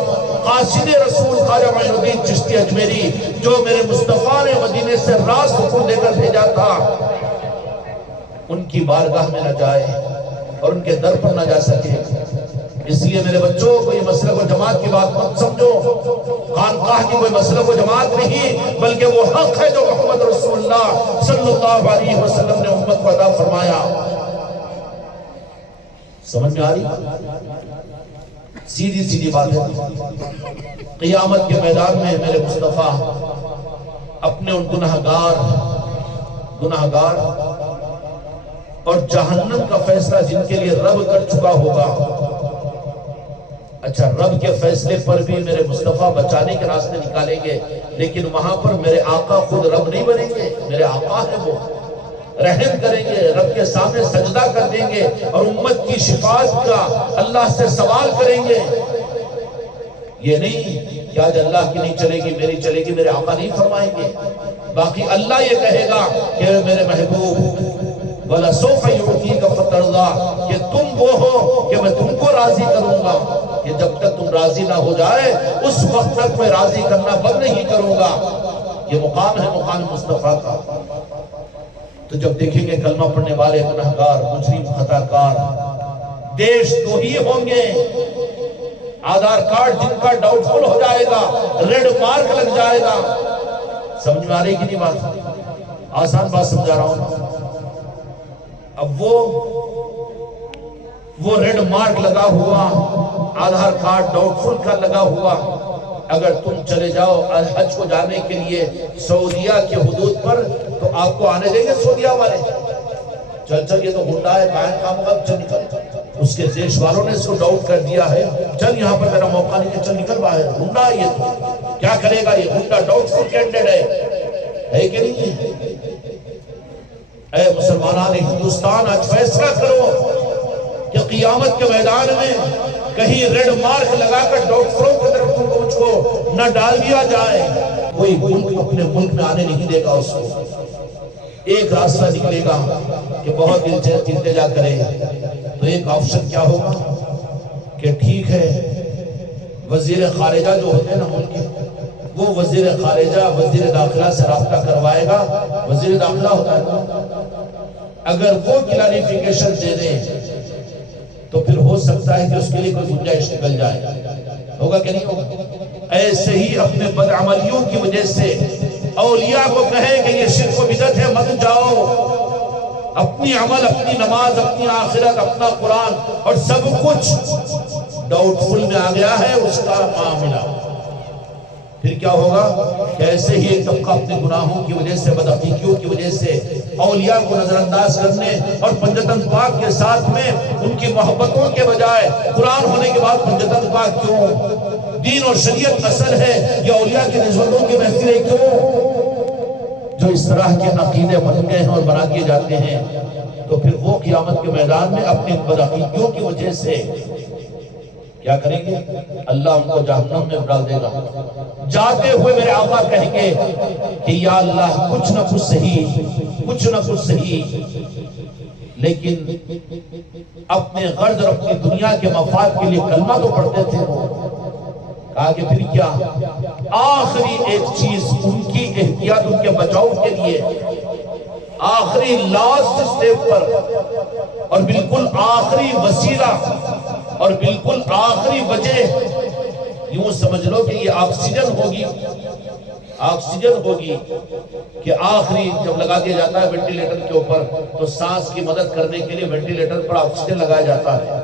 قاصد رسول خواجہ معین الدین چشتی اجمیری جو میرے مصطفیٰ نے مدینے سے راس حکم دے کر بھیجا تھا، ان کی بارگاہ میں نہ جائے اور ان کے در پر نہ جا سکے۔ اس لیے میرے بچوں کو یہ مسلک و جماعت کی بات مت سمجھو، خانقاہ کی کوئی مسلک و جماعت نہیں، بلکہ وہ حق ہے جو محمد رسول اللہ صلی اللہ علیہ وسلم نے امت کو عطا فرمایا۔ سمجھ میں آ رہی؟ سیدھی سیدھی بات ہے۔ قیامت کے میدان میں میرے مصطفیٰ اپنے ان گناہگار اور جہنم کا فیصلہ جن کے لیے رب کر چکا ہوگا، اچھا رب کے فیصلے پر بھی میرے مصطفیٰ بچانے کے راستے نکالیں گے، لیکن وہاں پر میرے آقا خود رب نہیں بنیں گے، میرے آقا ہے وہ، رحم کریں گے، رب کے سامنے سجدہ کر دیں گے اور امت کی شفاعت کا اللہ سے سوال کریں گے۔ یہ نہیں کہ آج اللہ کی نہیں چلے گی میری چلے گی، میرے آقا نہیں فرمائیں گے، باقی اللہ یہ کہے گا کہ میرے محبوب وَلَسَوْفَ يُعْطِيكَ فَتَرْضَىٰ کہ تم وہ ہو کہ میں تم کو راضی کروں گا، کہ جب تک تم راضی نہ ہو جائے اس وقت تک میں راضی کرنا بند نہیں کروں گا۔ یہ مقام ہے مقام مصطفیٰ کا۔ تو جب دیکھیں گے کلمہ پڑھنے والے گناہگار، مجرم، خطاکار دیش دو ہی ہوں گے، آدھار کارڈ جن کا ڈاؤٹ فل ہو جائے گا، ریڈ مارک لگ جائے گا. سمجھ میں آ رہی کہ نہیں بات؟ آسان بات سمجھا رہا ہوں. اب وہ ریڈ مارک لگا ہوا آدھار کارڈ ڈاؤٹ فل کا لگا ہوا، اگر تم چلے جاؤ حج کو جانے کے لیے سعودیہ کے حدود پر، تو آپ کو آنے دیں گے سعودیہ والے؟ چل یہ تو ہنڈا ہے، کائن کام ہوگا، چل نکل. اس کے دیش والوں نے اس کو ڈاؤٹ کر دیا ہے، چل یہاں پر میرا موقع نہیں ہے، چل نکل باہر. ہنڈا یہ تو کیا کرے گا؟ یہ ہنڈا ڈاؤٹ فل کینڈیڈیٹ ہے کہ نہیں ہے؟ اے مسلمانان ہندوستان، آج فیصلہ کرو کہ قیامت کے میدان میں کہیں ریڈ مارک لگا کر ڈاؤٹ فلوں کی طرف تم کو مجھ کو نہ ڈال دیا جائے. کوئی ملک اپنے ملک میں آنے نہیں دے گا اس کو. ایک راستہ نکلے گا کہ بہت التجا کرے، تو ایک آپشن کیا ہوگا کہ ٹھیک ہے وزیر خارجہ جو ہوتے ہیں نا ملک کے، وہ وزیر خارجہ وزیر داخلہ سے رابطہ کروائے گا. وزیر داخلہ ہوتا ہے، اگر وہ کلیریفیکیشن دے دیں تو پھر ہو سکتا ہے کہ اس کے لیے کوئی گنجائش نکل جائے. ہوگا کہ نہیں ہوگا؟ ایسے ہی اپنے بدعملیوں کی وجہ سے اولیاء کو کہیں کہ یہ شرک و بدعت ہے، مت جاؤ. اپنی عمل، اپنی نماز، اپنی آخرت، اپنا قرآن اور سب کچھ ڈاؤٹ فل میں آ گیا ہے اس کا معاملہ. پھر کیا ہوگا کہ ایسے ہی ایک طبقہ اپنے گناہوں کی وجہ سے، بدعقیدیوں کی وجہ سے اولیاء کو نظر انداز کرنے اور پنجتن پاک کے ساتھ میں ان کی محبتوں کے بجائے قرآن ہونے کے بعد پنجتن پاک کیوں؟ دین اور شریعت اصل ہے، یہ اولیاء کی نسبتوں کی محفلیں کیوں؟ جو اس طرح کے عقیدے بن گئے ہیں اور بنا دیے جاتے ہیں، تو پھر وہ قیامت کے میدان میں اپنی بدعقیدیوں کی وجہ سے کیا کریں گے؟ اللہ ان کو جہنم میں ڈال دے گا. جاتے ہوئے میرے آقا کہیں گے کہ یا اللہ کچھ نہ کچھ صحیح، لیکن اپنے غرض اور اپنی دنیا کے مفاد کے لیے کلمہ تو پڑھتے تھے. وہ کہا کہ پھر کیا؟ آخری ایک چیز ان کی احتیاط، ان کے بچاؤ کے لیے آخری لاسٹ سٹیپ پر اور بالکل آخری وسیلہ اور بالکل آخری وجہ، یوں سمجھ لو کہ یہ آکسیجن ہوگی کہ آخری جب لگا دیا جاتا ہے وینٹیلیٹر کے اوپر، تو سانس کی مدد کرنے کے لیے وینٹیلیٹر پر آکسیجن لگایا جاتا ہے.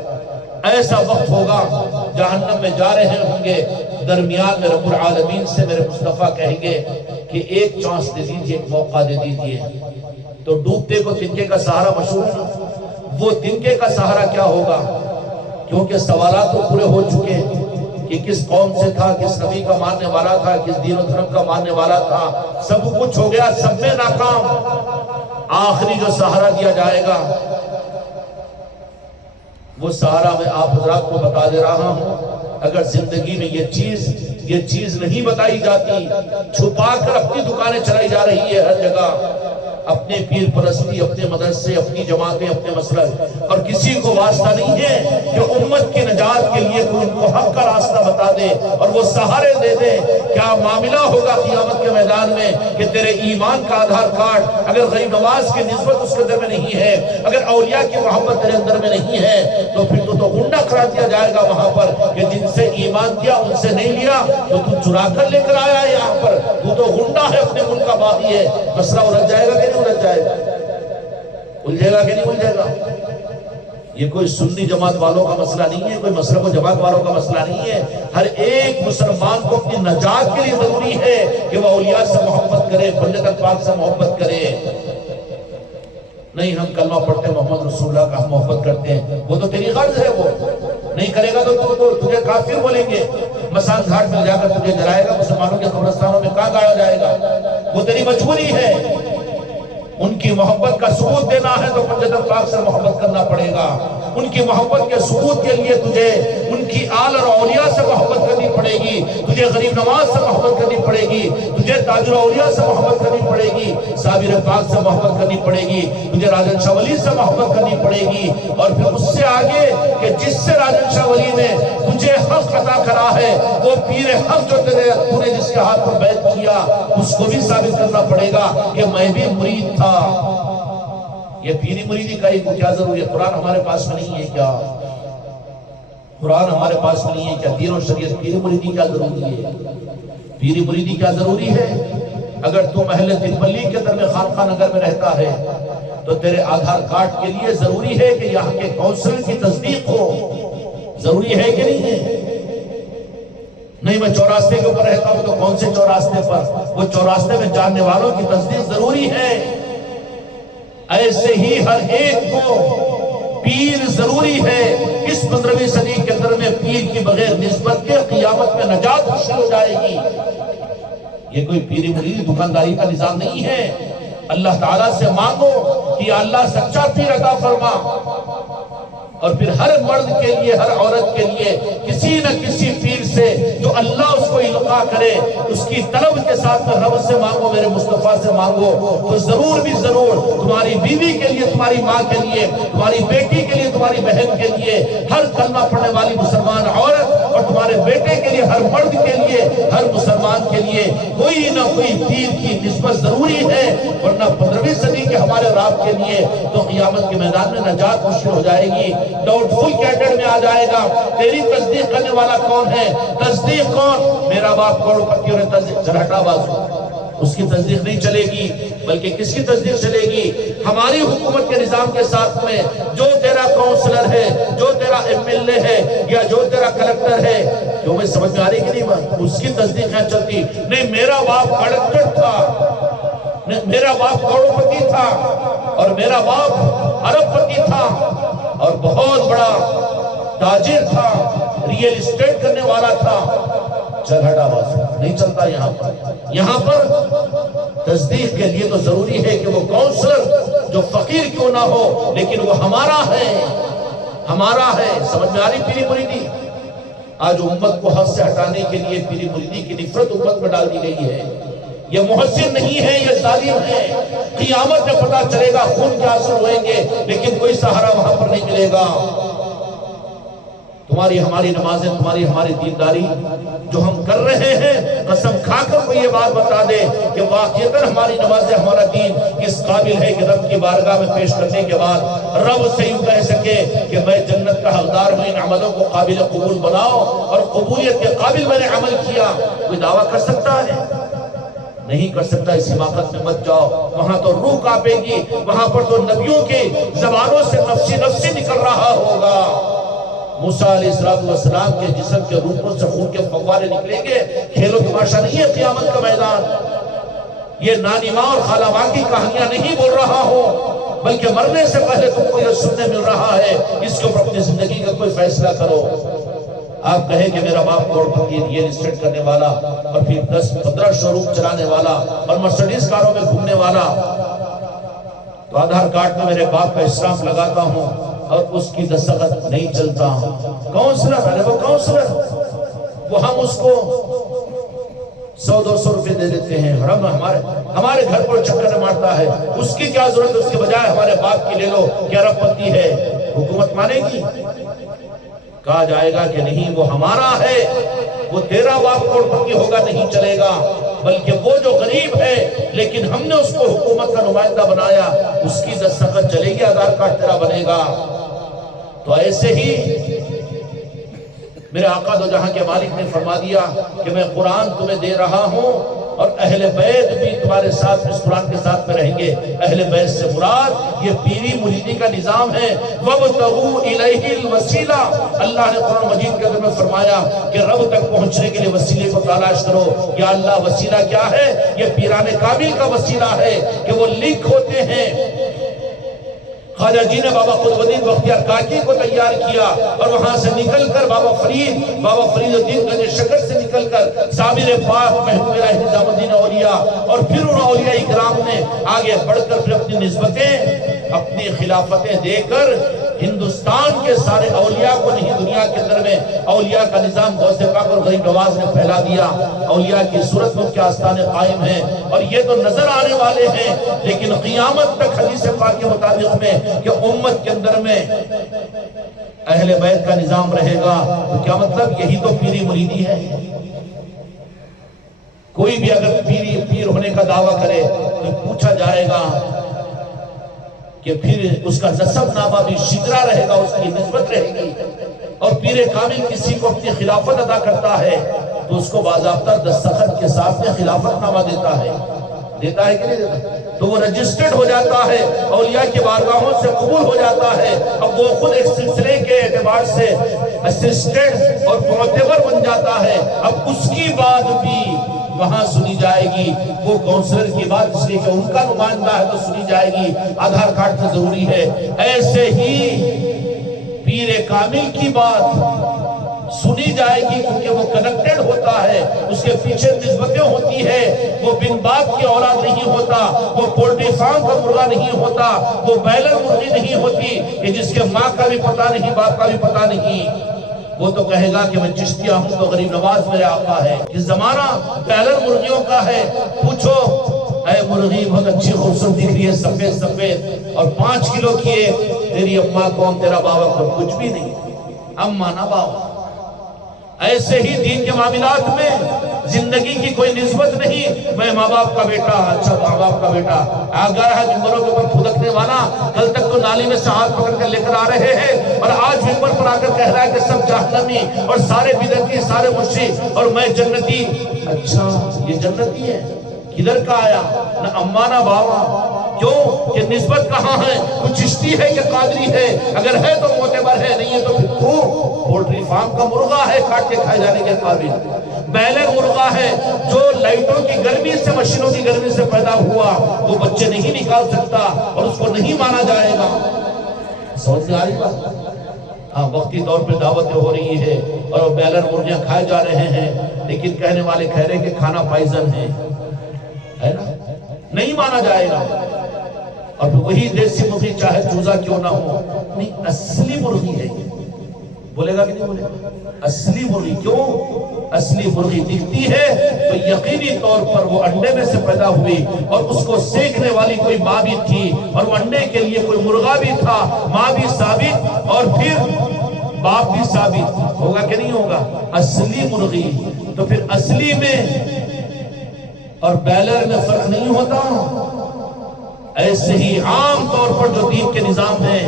ایسا وقت ہوگا جہنم میں جا رہے ہوں گے، درمیان میں رب العالمین سے میرے مصطفیٰ کہیں گے کہ ایک چانس دے دیجئے، ایک موقع دے دیجئے. تو ڈوبتے کو تنکے کا سہارا مشہور ہے. وہ تنکے کا سہارا کیا ہوگا؟ کیونکہ سوالات تو پورے ہو چکے کہ کس قوم سے تھا، کس نبی کا ماننے والا تھا، کس دین و دھرم کا ماننے والا تھا، سب کچھ ہو گیا، سب میں ناکام. آخری جو سہارا دیا جائے گا، وہ سہارا میں آپ حضرات کو بتا دے رہا ہوں. اگر زندگی میں یہ چیز نہیں بتائی جاتی، چھپا کر اپنی دکانیں چلائی جا رہی ہے ہر جگہ، اپنے پیر پرستی، اپنے مدرسے، اپنی جماعتیں، اپنے مسلک، اور کسی کو واسطہ نہیں ہے کہ امت کی نجات کے لیے کوئی ان کو حق کا راستہ بتا دے اور وہ سہارے دے دے. کیا معاملہ ہوگا قیامت کے میدان میں کہ تیرے ایمان کا آدھار کارڈ اگر غریب نواز کی نسبت اس کے اندر میں نہیں ہے، اگر اولیاء کی محبت تیرے اندر میں نہیں ہے، تو پھر تو غنڈہ قرار دیا جائے گا وہاں پر کہ جن سے ایمان دیا ان سے نہیں لیا، تو چرا کر لے کر آیا ہے یہاں پر، تو غنڈہ ہے، اپنے ملک کا باغی ہے. مسئلہ الجھ جائے گا کہ نہیں الجھ جائے گا؟ الجھے گا کہ نہیں الجھے گا؟ یہ کوئی سنی جماعت والوں کا مسئلہ نہیں ہے، کوئی مسلک و جماعت والوں کا مسئلہ نہیں ہے. ہر ایک مسلمان کو اپنی نجات کے لیے ضروری ہے کہ وہ اولیاء سے محبت کرے، پنجتن پاک سے محبت کرے. نہیں ہم کلمہ پڑھتے ہیں محمد رسول اللہ کا، ہم محبت کرتے ہیں، وہ تو تیری غرض ہے. وہ نہیں کرے گا تو تجھے کافر بولیں گے. مسان گھاٹ میں جا کر تجھے جلائے گا، مسلمانوں کے قبرستانوں میں کہاں گایا جائے گا؟ وہ تیری مجبوری ہے. ان کی محبت کا ثبوت دینا ہے تو پنجتن پاک سے محبت کرنا پڑے گا. ان کی محبت کے ثبوت کے لیے تجھے ان کی آل اور اولیاء سے محبت کرنی پڑے گی، تجھے غریب نواز سے محبت کرنی پڑے گی، تجھے تاج الاولیاء سے محبت کرنی پڑے گی، صابر پاک سے محبت کرنی پڑے گی، تجھے راجن شاہ ولی سے محبت کرنی پڑے گی. اور پھر اس سے آگے کہ جس سے راجن شاہ ولی نے تجھے حق عطا کرا ہے، وہ پیر حق جو تو نے جس کے ہاتھ پر بیعت کیا، اس کو بھی ثابت کرنا پڑے گا کہ میں بھی مرید تھا. یہ پیری مریدی کا ایک کیا ضروری ہے؟ قرآن ہمارے پاس میں نہیں ہے کیا؟ قرآن ہمارے پاس نہیں ہے کیا دین و شریعت پیر مریدی کیا ضروری ہے؟ پیر مریدی کیا ضروری ہے؟ اگر تم اہل تلپلی کے در میں خانقاہ نگر میں رہتا ہے تو تیرے آدھار کارڈ کے لیے ضروری ہے کہ یہاں کے کونسلر کی تصدیق ہو، ضروری ہے کہ نہیں ہے؟ نہیں میں چوراستے کے اوپر رہتا ہوں تو کون سے چوراستے پر؟ وہ چوراستے میں جاننے والوں کی تصدیق ضروری ہے۔ ایسے ہی ہر ایک کو پیر ضروری ہے۔ اس 15ویں صدی کے اندر میں پیر کی بغیر نسبت کے قیامت میں نجات مشکل ہو جائے گی۔ یہ کوئی پیر مرید دکانداری کا نظام نہیں ہے۔ اللہ تعالیٰ سے مانگو کہ اللہ سچا پیر عطا فرما، اور پھر ہر مرد کے لیے ہر عورت کے لیے کسی نہ کسی پیر سے جو اللہ اس کو القاء کرے اس کی طلب کے ساتھ میں رب سے مانگو، میرے مصطفیٰ سے مانگو، تو ضرور بھی ضرور تمہاری بیوی کے لیے، تمہاری ماں کے لیے، تمہاری بیٹی کے لیے، تمہاری بہن کے لیے، ہر کلمہ پڑھنے والی مسلمان عورت اور تمہارے بیٹے کے لیے، ہر مرد کے لیے، ہر مسلمان کے لیے کوئی نہ کوئی پیر کی نسبت ضروری ہے، ورنہ 15ویں صدی کے ہمارے رات کے لیے تو قیامت کے میدان میں نجات مشکل ہو جائے گی۔ ڈاؤٹ فل کیٹر میں آ جائے گا۔ تیری تصدیق کرنے والا کون ہے؟ تصدیق کون؟ میرا باپ کروڑ پتی اور تصدیق چرہٹا بازو، اس کی تصدیق نہیں چلے گی، بلکہ کس کی تصدیق چلے گی؟ ہماری حکومت کے نظام کے ساتھ میں جو تیرا کونسلر ہے، جو تیرا ایم ایل اے ہے، یا جو تیرا کلکٹر ہے، کیوں میں سمجھ میں آ رہی کہ نہیں بات؟ اس کی تصدیق ہے چلتی نہیں۔ میرا باپ کلکٹر تھا، میرا باپ کروڑ پتی تھا، اور میرا باپ ارب پتی تھا، اور بہت بڑا تاجر تھا، ریئل اسٹیٹ کرنے والا تھا، چرہٹا بازو نہیں چلتا یہاں پر۔ یہاں پر تصدیق کے لیے تو ضروری ہے کہ وہ کونسلر جو فقیر کیوں نہ ہو لیکن وہ ہمارا ہے، ہمارا ہے۔ سمجھ میں آ رہی پیری مریدی؟ آج امت کو حق سے ہٹانے کے لیے پیری مریدی کی نفرت امت میں ڈال دی گئی ہے۔ یہ محسن نہیں ہے، یہ ظالم ہے۔ قیامت میں پتہ چلے گا، خون کے آنسو ہوئیں گے، لیکن کوئی سہارا وہاں پر نہیں ملے گا۔ تمہاری ہماری نمازیں، تمہاری ہماری دینداری جو ہم کر رہے ہیں، قسم کھا کر کوئی یہ بات بتا دے کہ واقعتاً ہماری نمازیں، ہمارا دین اس قابل ہے کہ رب کی بارگاہ میں پیش کرنے کے بعد رب سے یوں کہہ سکے کہ میں جنت کا حقدار ہوں، ان عملوں کو قابل قبول بناؤ، اور قبولیت کے قابل میں نے عمل کیا۔ کوئی دعویٰ کر سکتا ہے؟ نہیں کر سکتا۔ اس حماقت میں مت جاؤ، وہاں تو روح کانپے گی، وہاں پر تو نبیوں کی زبانوں سے نفسی نفسی نکل رہا ہوگا۔ موسیٰ علیہ السلام کے جسم کے روپوں سے خون کے فوارے نکلیں گے۔ کھیلو تماشا نہیں ہے قیامت کا میدان۔ یہ نانی ماں اور خالہ ماں کی کہانیاں نہیں بول رہا ہوں، بلکہ مرنے سے پہلے تم کو یہ سننے مل رہا ہے۔ اس کے اوپر اپنی زندگی کا کوئی فیصلہ کرو۔ آپ کہیں کہ میرا باپ کروڑ پتی ریئل اسٹیٹ کرنے والا، اور پھر 10-15 شو روم چلانے والا، اور مرسڈیز کاروں میں گھومنے والا، تو آدھار کارڈ میں میرے باپ کا اسٹامپ لگاتا ہوں اور اس کی دستخط نہیں چلتا۔ کونسلر، ارے وہ کونسلر، وہ ہم اس کو 100-200 روپے دے دیتے ہیں، ہمارے گھر پر چکر مارتا ہے، اس کی کیا ضرورت؟ اس کے بجائے ہمارے باپ کی لے لو کہ ارب پتی ہے۔ حکومت مانے گی؟ کہا جائے گا کہ نہیں، وہ ہمارا ہے، وہ تیرا باپ کروڑ پتی ہوگا نہیں چلے گا، بلکہ وہ جو غریب ہے لیکن ہم نے اس کو حکومت کا نمائندہ بنایا، اس کی دستخط چلے گی، آدھار کارڈ تیرا بنے گا۔ تو ایسے ہی میرے آقا دو جہاں کے مالک نے فرما دیا کہ میں قرآن تمہیں دے رہا ہوں، اور اہل بیت بھی تمہارے ساتھ اس قرآن کے ساتھ میں رہیں گے۔ اہل بیت سے مراد یہ پیری مریدی کا نظام ہے۔ وَابْتَغُوا إِلَيْهِ الْوَسِيلَةَ، اللہ نے قرآن مجید کے اندر میں فرمایا کہ رب تک پہنچنے کے لیے وسیلے کو تلاش کرو۔ یا اللہ وسیلہ کیا ہے؟ یہ پیران کامل کا وسیلہ ہے کہ وہ لنک ہوتے ہیں۔ خواجہ جی نے بابا قطب الدین بختیار کاکی کو تیار کیا، اور وہاں سے نکل کر بابا فرید الدین گنج شکر سے نکل کر صابر پاک محبوب الہی نظام الدین اولیاء، اور پھر ان اولیاء اکرام نے آگے بڑھ کر پھر اپنی نسبتیں، اپنی خلافتیں دے کر ہندوستان کے سارے اولیاء کو نہیں، دنیا کے اندر میں اولیاء کا نظام غوث پاک اور غریب نواز نے پھیلا دیا۔ اولیاء کی صورت میں کے آستانے قائم ہیں، اور یہ تو نظر آنے والے ہیں، لیکن قیامت تک حدیث پاک کے مطابق میں کہ امت کے اندر میں اہل بیت کا نظام رہے گا۔ تو کیا مطلب؟ یہی تو پیری مریدی ہے۔ کوئی بھی اگر پیر ہونے کا دعویٰ کرے تو پوچھا جائے گا کہ پھر اس کا نسب نامہ بھی شجرا رہے گا، اس کی نسبت رہے گی۔ اور پیر کامل کسی کو اپنی خلافت ادا کرتا ہے تو اس کو باضابطہ دستخط کے ساتھ میں خلافت نامہ دیتا ہے کہ نہیں دیتا؟ تو وہ رجسٹرڈ ہو جاتا ہے، اولیاء کی بارگاہوں سے قبول ہو جاتا ہے۔ اب وہ خود ایک سلسلے کے اعتبار سے اسسٹڈ اور معتبر بن جاتا ہے۔ اب اس کی بات بھی وہاں سنی جائے گی، وہ کونسلر کی بات اس لیے کہ ان کا نمائندہ ہے تو سنی جائے گی، آدھار کارڈ تو ضروری ہے۔ ایسے ہی پیر کامل کی بات سنی جائے گی کیونکہ وہ کنیکٹڈ ہوتا ہے، اس کے پیچھے نسبتیں ہوتی ہے، وہ بن باپ کی اولاد نہیں ہوتا، وہ پولٹری فارم کا مرغا نہیں ہوتا، وہ بیلر مرغی نہیں ہوتی کہ جس کے ماں کا بھی پتہ نہیں باپ کا بھی پتہ نہیں۔ وہ تو کہے گا کہ میں چشتیہ ہوں تو غریب نواز میرے آقا ہے۔ یہ زمانہ بیلر مرغیوں کا ہے، پوچھو اے مرغی بہت اچھی خوبصورت دکھ رہی ہے، سفید سفید اور 5 کلو کی ہے، تیری اماں کون تیرا بابا کون؟ کچھ بھی نہیں، اماں نہ بابا۔ ایسے ہی دین کے معاملات میں زندگی کی کوئی نسبت نہیں، میں ماں باپ کا بیٹا، اچھا ماں باپ کا بیٹا آگاہ ہے ممبروں کے اوپر پھدکنے والا، کل تک تو نالی میں سے ہاتھ پکڑ کر لے کر آ رہے ہیں اور آج ممبر پر آ کر کہہ رہا ہے کہ سب جہنمی اور سارے بدعتی سارے مشرک اور میں جنتی۔ اچھا یہ جنتی ہے، کدھر کا آیا؟ نہ اماں نہ بابا۔ کیوں کہ نسبت کہاں ہے؟ تو چشتی ہے کہ قادری ہے؟ اگر ہے تو معتبر ہے، نہیں ہے تو پھر تو پولٹری فارم کا مرغا ہے، کاٹ کے کھائے جانے کے قابل۔ بیلر مرغا ہے جو لائٹوں کی گرمی سے، مشینوں کی گرمی سے پیدا ہوا، وہ بچے نہیں نکال سکتا اور اس کو نہیں مانا جائے گا۔ سمجھ میں آ رہی بات؟ ہاں وقتی طور پہ دعوتیں ہو رہی ہے اور بیلر مرغیاں کھائے جا رہے ہیں، لیکن کہنے والے کہہ رہے کہ کھانا پائزن ہے نا، نہیں مانا جائے گا۔ اور وہی دیسی مرغی چاہے چوزا کیوں نہ ہو، نہیں اصلی مرغی ہے یہ، بولے گا کہ نہیں بولے گا؟ اصلی مرغی کیوں؟ اصلی مرغی دکھتی ہے تو یقینی طور پر وہ انڈے میں سے پیدا ہوئی اور اس کو سیکھنے والی کوئی ماں بھی تھی اور وہ انڈے کے لیے کوئی مرغا بھی تھا، ماں بھی ثابت اور پھر باپ بھی ثابت ہوگا کہ نہیں ہوگا؟ اصلی مرغی۔ تو پھر اصلی میں اور بیلر میں فرق نہیں ہوتا؟ ایسے ہی عام طور پر جو دین کے نظام ہیں،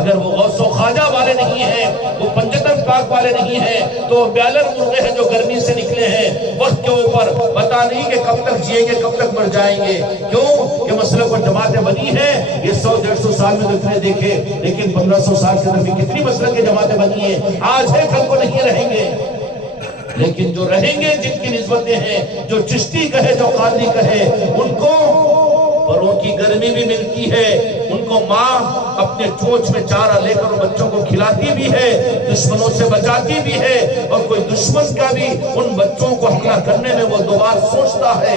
اگر وہ غوث و خواجہ والے نہیں ہیں، وہ پنجتن پاک والے نہیں ہیں، تو بیلر مرغے ہیں جو گرمی سے نکلے ہیں وقت کے اوپر، پتہ نہیں کہ کب تک جئیں گے کب تک مر جائیں گے۔ کیوں کہ مسلک اور جماعتیں بنی ہیں، یہ 100-150 سال میں تو اتنے دیکھے، لیکن 1500 سال کے اندر بھی کتنی مسلک کی جماعتیں بنی ہیں، آج ہے کل کو نہیں رہیں گے۔ لیکن جو رہیں گے، جن کی نسبتیں ہیں، جو چشتی کہے جو قادری کہے، ان کو پروں کی گرمی بھی ملتی ہے، ان کو ماں اپنے چونچ میں چارہ لے کر بچوں کو کھلاتی بھی ہے، دشمنوں سے بچاتی بھی ہے، اور کوئی دشمن کا بھی ان بچوں کو حملہ کرنے میں وہ دوبار سوچتا ہے۔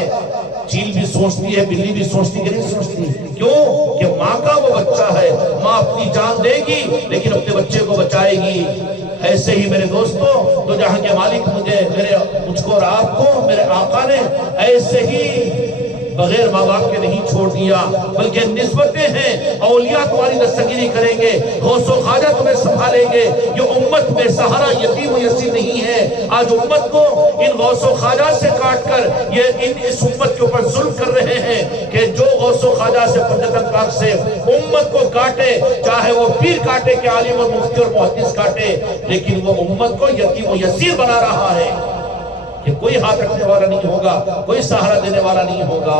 چیل بھی سوچتی ہے، بلی بھی سوچتی کہ نہیں سوچتی؟ کیوں کہ ماں کا وہ بچہ ہے، ماں اپنی جان دے گی لیکن اپنے بچے کو بچائے گی۔ ایسے ہی میرے دوستو، تو جہاں کے مالک مجھ کو اور آپ کو میرے آقا نے ایسے ہی بغیر ماں باپ کے نہیں چھوڑ دیا، بلکہ نسبتیں ہیں، اولیاء تمہاری دستگیری کریں گے، غوث و خواجہ تمہیں سنبھالیں گے۔ یہ امت بے سہارا یتیم و یسیر نہیں ہے۔ آج امت کو ان غوث و خواجہ سے کاٹ کر یہ اس امت کے اوپر ظلم کر رہے ہیں کہ جو غوث و خواجہ سے پنجتن پاک سے امت کو کاٹے، چاہے وہ پیر کاٹے کہ عالم اور مفتی اور محدث کاٹے، لیکن وہ امت کو یتیم و یسیر بنا رہا ہے کہ کوئی ہاتھ رکھنے والا نہیں ہوگا، کوئی سہارا دینے والا نہیں ہوگا۔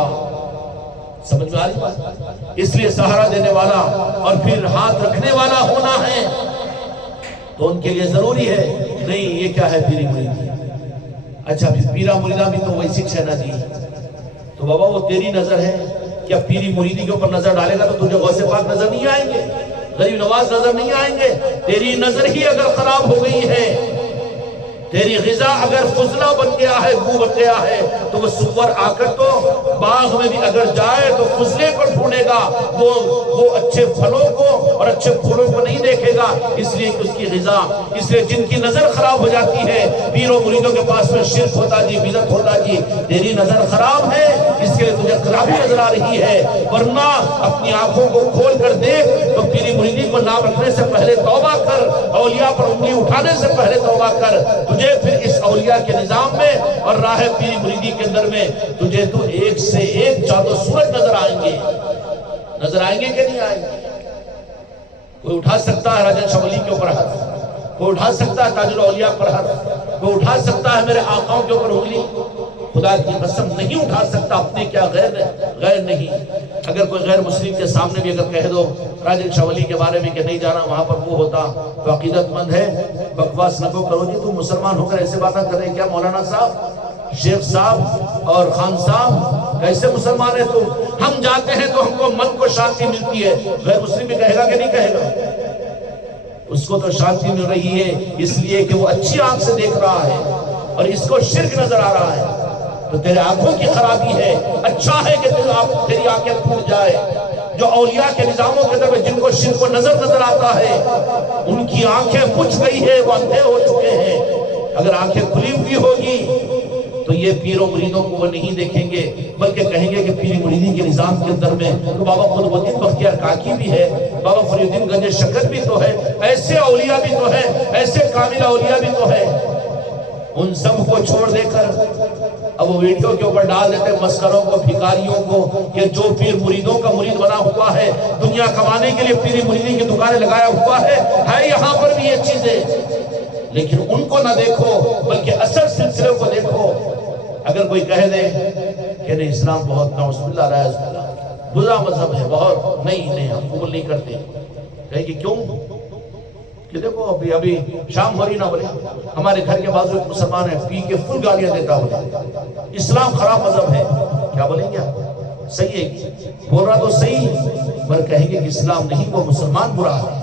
سمجھ میں آ رہی بات؟ اس لیے سہارا دینے والا اور پھر ہاتھ رکھنے والا ہونا ہے تو ان کے لیے ضروری ہے۔ نہیں یہ کیا ہے پیری مریدی؟ اچھا پھر پیرا مریدہ بھی تو ویسی چھینا جی، تو بابا وہ تیری نظر ہے، کیا پیری مریدی کے اوپر نظر ڈالے گا تو تجھے غوث پاک نظر نہیں آئیں گے، غریب نواز نظر نہیں آئیں گے؟ تیری نظر ہی اگر خراب ہو گئی ہے، تیری غذا اگر فضلہ بن گیا ہے، بو بن گیا ہے، تو وہ سور آ کر تو باغ میں بھی اگر جائے تو فضلے کو ڈھونڈے گا، وہ اچھے پھلوں کو اور اچھے پھولوں کو نہیں دیکھے گا، اس لیے کہ اس کی غذا، اس لیے جن کی نظر خراب ہو جاتی ہے، پیروں مریدوں کے پاس میں شرک ہوتا جی، بدعت ہوتا جی، تیری نظر خراب ہے، اس کے لیے تجھے خرابی نظر آ رہی ہے، ورنہ اپنی آنکھوں کو کھول کر دیکھ تو پیری مریدی کو نام رکھنے سے پہلے توبہ کر، اولیاء پر انگلی اٹھانے سے پہلے توبہ کر، تجھے پھر اس اولیاء کے نظام میں اور راہ پیری مریدی کے اندر میں تجھے تو ایک سے ایک چاند و سورج نظر آئیں گے کہ نہیں آئیں گے؟ کوئی اٹھا سکتا ہے راجن شملی کے اوپر ہاتھ؟ کوئی اٹھا سکتا ہے تاج الاولیاء پر ہاتھ؟ کوئی اٹھا سکتا ہے میرے آقاؤں کے اوپر انگلی؟ خدا کی قسم نہیں اٹھا سکتا. اپنے کیا غیر نہیں. اگر کوئی غیر مسلم کے سامنے بھی اگر کہہ دو راجن شاہ ولی کے بارے میں کہ نہیں جانا وہاں پر وہ ہوتا تو عقیدت مند ہے. بکواس نہ کرو جی، تم مسلمان ہو کر ایسے باتیں کر رہے ہیں کیا؟ مولانا صاحب، شیخ صاحب اور خان صاحب کیسے مسلمان ہیں تم؟ ہم جاتے ہیں تو ہم کو من کو شانتی ملتی ہے. غیر مسلم بھی کہے گا کہ نہیں کہے گا؟ اس کو تو شانتی مل رہی ہے اس لیے کہ وہ اچھی آنکھ سے دیکھ رہا ہے اور اس کو شرک نظر آ رہا ہے. تو تیرے آنکھوں کی خرابی ہے. اچھا ہے کہ تیری آنکھیں پھوٹ جائے. جو اولیاء کے نظاموں کے در میں جن کو شرک و نظر آتا ہے ان کی آنکھیں بجھ گئی ہے، وہ اندھے ہو چکے ہیں. اگر آنکھیں کھلی ہوئی ہوگی تو یہ پیروں مریدوں کو وہ نہیں دیکھیں گے بلکہ کہیں گے کہ پیری مریدی کے نظام کے اندر میں تو بابا قطب الدین بختیار کاکی بھی ہے، بابا فرید الدین گنج شکر بھی تو ہے، ایسے اولیاء بھی تو ہے، ایسے کامل اولیاء بھی تو ہے. ان سب کو چھوڑ دے کر اب وہ ویڈیو کے اوپر ڈال دیتے مسکروں کو، بھکاریوں کو کہ جو پیر مریدوں کا مرید بنا ہوا ہے، دنیا کمانے کے لیے پیری مریدی کی دکانیں لگایا ہوا ہے یہاں پر بھی یہ چیزیں. لیکن ان کو نہ دیکھو بلکہ اصل سلسلے کو دیکھو. اگر کوئی کہہ دے کہ نہیں اسلام بہت نعوذ باللہ رائز برا مذہب ہے، بہت نہیں ہم قبول نہیں کرتے، کہے کہ کیوں؟ کہ دیکھو ابھی شام ہو رہی نہ بولے ہمارے گھر کے بازو ایک مسلمان ہے پی کے فل گالیاں دیتا بولے اسلام خراب مذہب ہے. کیا بولیں گے آپ؟ صحیح ہے بول رہا تو صحیح، پر کہیں گے کہ اسلام نہیں وہ مسلمان برا ہے.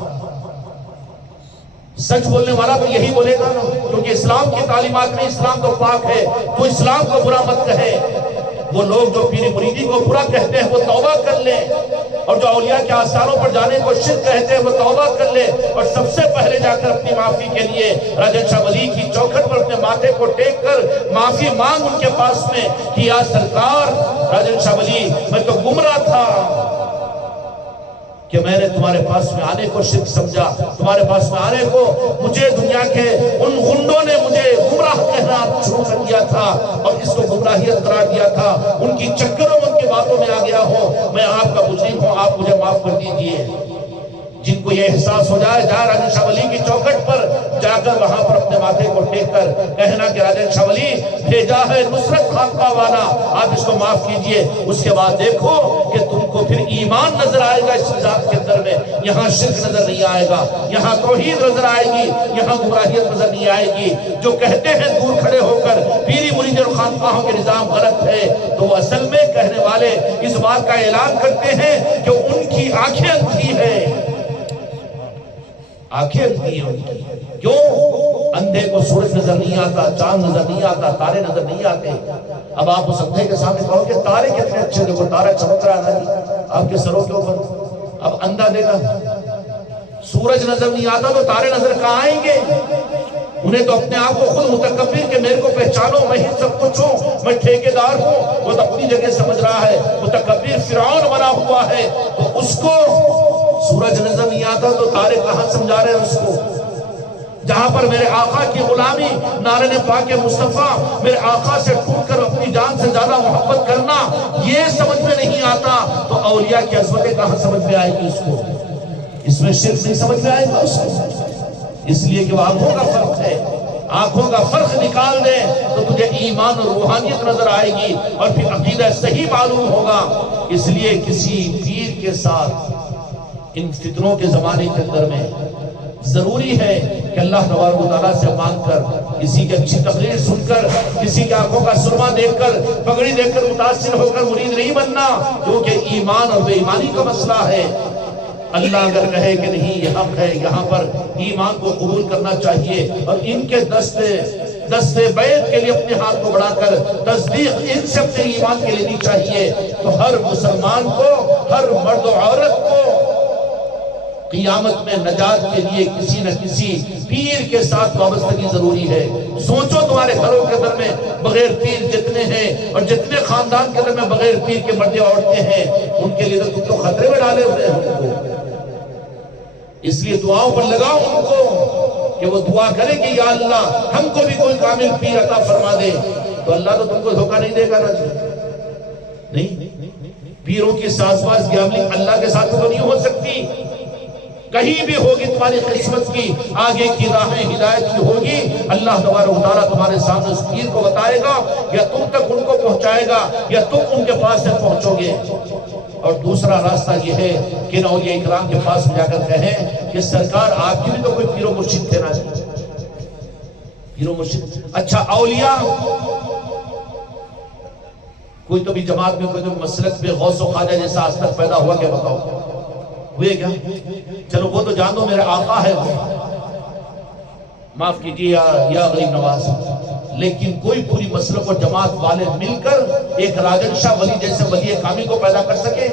سچ بولنے والا تو یہی بولے گا نا، کیونکہ اسلام کی تعلیمات میں اسلام تو پاک ہے، تو اسلام کو برا مت کہے. وہ لوگ جو پیری مریدی کو برا کہتے ہیں وہ توبہ کر لیں، اور جو اولیاء کے آثاروں پر جانے کو شرک کہتے ہیں وہ توبہ کر لے، اور سب سے پہلے جا کر اپنی معافی کے لیے راجن شاہ ولی کی چوکھٹ پر اپنے ماتھے کو ٹیک کر معافی مانگ ان کے پاس میں کہ یا سرکار راجن شاہ ولی میں تو گمراہ تھا کہ میں نے تمہارے پاس میں آنے کو شرک سمجھا، تمہارے پاس میں آنے کو مجھے دنیا کے ان غنڈوں نے مجھے گمراہ کہنا شروع کر دیا تھا اور اس کو گمراہیت قرار دیا تھا. ان کی چکروں ان کی باتوں میں آ گیا ہوں، میں آپ کا مجرم ہوں، آپ مجھے معاف کر دیجئے. جن کو یہ احساس ہو جائے جہاں راجن شاہ ولی کی چوکھٹ پر جا کر وہاں پر اپنے ماتھے کو ٹیک کر کہنا کہ راجن شاہ ولی بھیجا ہے نصرت خانقاہ والا، آپ اس کو معاف کیجئے. اس کے بعد دیکھو کہ تم کو پھر ایمان نظر آئے گا اس نظام کے اندر میں. یہاں شرک نظر نہیں آئے گا، یہاں توحید نظر آئے گی، یہاں گمراہیت نظر نہیں آئے گی. جو کہتے ہیں دور کھڑے ہو کر پیری مرید اور خانقاہوں کے نظام غلط ہے، تو وہ اصل میں کہنے والے اس بات کا اعلان کرتے ہیں کہ ان کی آنکھیں اندھی ہیں. آنکھیں اندھی ہیں ان کی. کیوں؟ اندھے کو سورج نظر نہیں آتا، چاند نظر نہیں آتا، تارے نظر نہیں آتے. اب آپ اس اندھے کے سامنے کہو کہ تارے کتنے اچھے، دیکھو تارا چمک رہا ہے جی آپ کے سروں کے اوپر. اب اندھا دیکھا سورج نظر نہیں آتا تو تارے نظر کہاں آئیں گے؟ انہیں تو اپنے آپ کو خود متکبر کہ میرے کو پہچانو میں ہی سب کچھ ہوں، میں ٹھیکیدار ہوں، وہ تو اپنی جگہ سمجھ رہا ہے. متکبر فرعون بنا ہوا ہے تو اس کو سورج نظر نہیں آتا تو تارے کہاں سمجھا رہے ہیں اس کو. جہاں پر میرے آقا کی غلامی، نارن پاک مصطفیٰ، میرے آقا سے ٹوٹ کر اپنی جان سے زیادہ محبت کرنا یہ سمجھ میں نہیں آتا تو اولیاء کی عظمتیں کہاں سمجھ میں آئے گی اس کو؟ اس میں شرک نہیں سمجھ میں آئے گا اس کو. اس لیے کہ وہ آنکھوں کا فرق ہے. آنکھوں کا فرق نکال دے تو تجھے ایمان اور روحانیت نظر آئے گی اور پھر عقیدہ صحیح معلوم ہوگا. اس لیے کسی پیر کے ساتھ ان فتنوں کے زمانے کے اندر میں ضروری ہے کہ اللہ تبارک و تعالیٰ سے مانگ کر، کسی کی اچھی تقریر سن کر، کسی کی آنکھوں کا سرما دیکھ کر، پگڑی دیکھ کر متاثر ہو کر مرید نہیں بننا، کیونکہ ایمان اور بے ایمانی کا مسئلہ ہے. اللہ اگر کہے کہ نہیں یہ حق ہے، یہاں پر ایمان کو قبول کرنا چاہیے اور ان کے دستے بیعت کے لیے اپنے ہاتھ کو بڑھا کر تصدیق ان سے اپنے ایمان کے لینی چاہیے، تو ہر مسلمان کو، ہر مرد و عورت کو قیامت میں نجات کے لیے کسی نہ کسی پیر کے ساتھ وابستگی ضروری ہے. سوچو تمہارے گھروں کے اندر میں بغیر پیر جتنے ہیں اور جتنے خاندان کے اندر میں بغیر پیر کے مردیں عورتیں ہیں، ان کے لیے تو تم تو خطرے میں ڈالے ہوئے ہیں ان کو. اس لیے دعاؤں پر لگاؤ ان کو کہ وہ دعا کرے کہ یا اللہ ہم کو بھی کوئی کامل پیر عطا فرما دے. تو اللہ تو تم کو دھوکہ نہیں دے گا نا جی. نہیں، پیروں کی ساز باز گیملنگ اللہ کے ساتھ تو نہیں ہو سکتی. کہیں بھی ہوگی تمہاری قسمت کی آگے کی راہیں ہدایت کی ہوگی، اللہ تبارک و تعالیٰ تمہارے سامنے اس پیر کو بتائے گا، یا تم تک ان کو پہنچائے گا یا تم ان کے پاس سے پہنچو گے۔ اور دوسرا راستہ یہ ہے کہ اولیاء اکرام کے پاس میں جا کر کہیں کہ سرکار آپ کی بھی تو کوئی پیر و مرشد تھے نا، پیر و مرشد۔ اچھا اولیاء کوئی تو بھی جماعت میں کوئی تو مسلک میں غوث و خواجہ جیسا آج تک پیدا ہوا، کیا بتاؤ ہوئے کیا؟ چلو وہ تو جان دو میرے آقا ہے، معاف کیجیے یا غریب نواز، لیکن کوئی پوری مسلک اور جماعت والے مل کر ایک راجن شاہ ولی جیسے ولی کامی کو پیدا کر سکے؟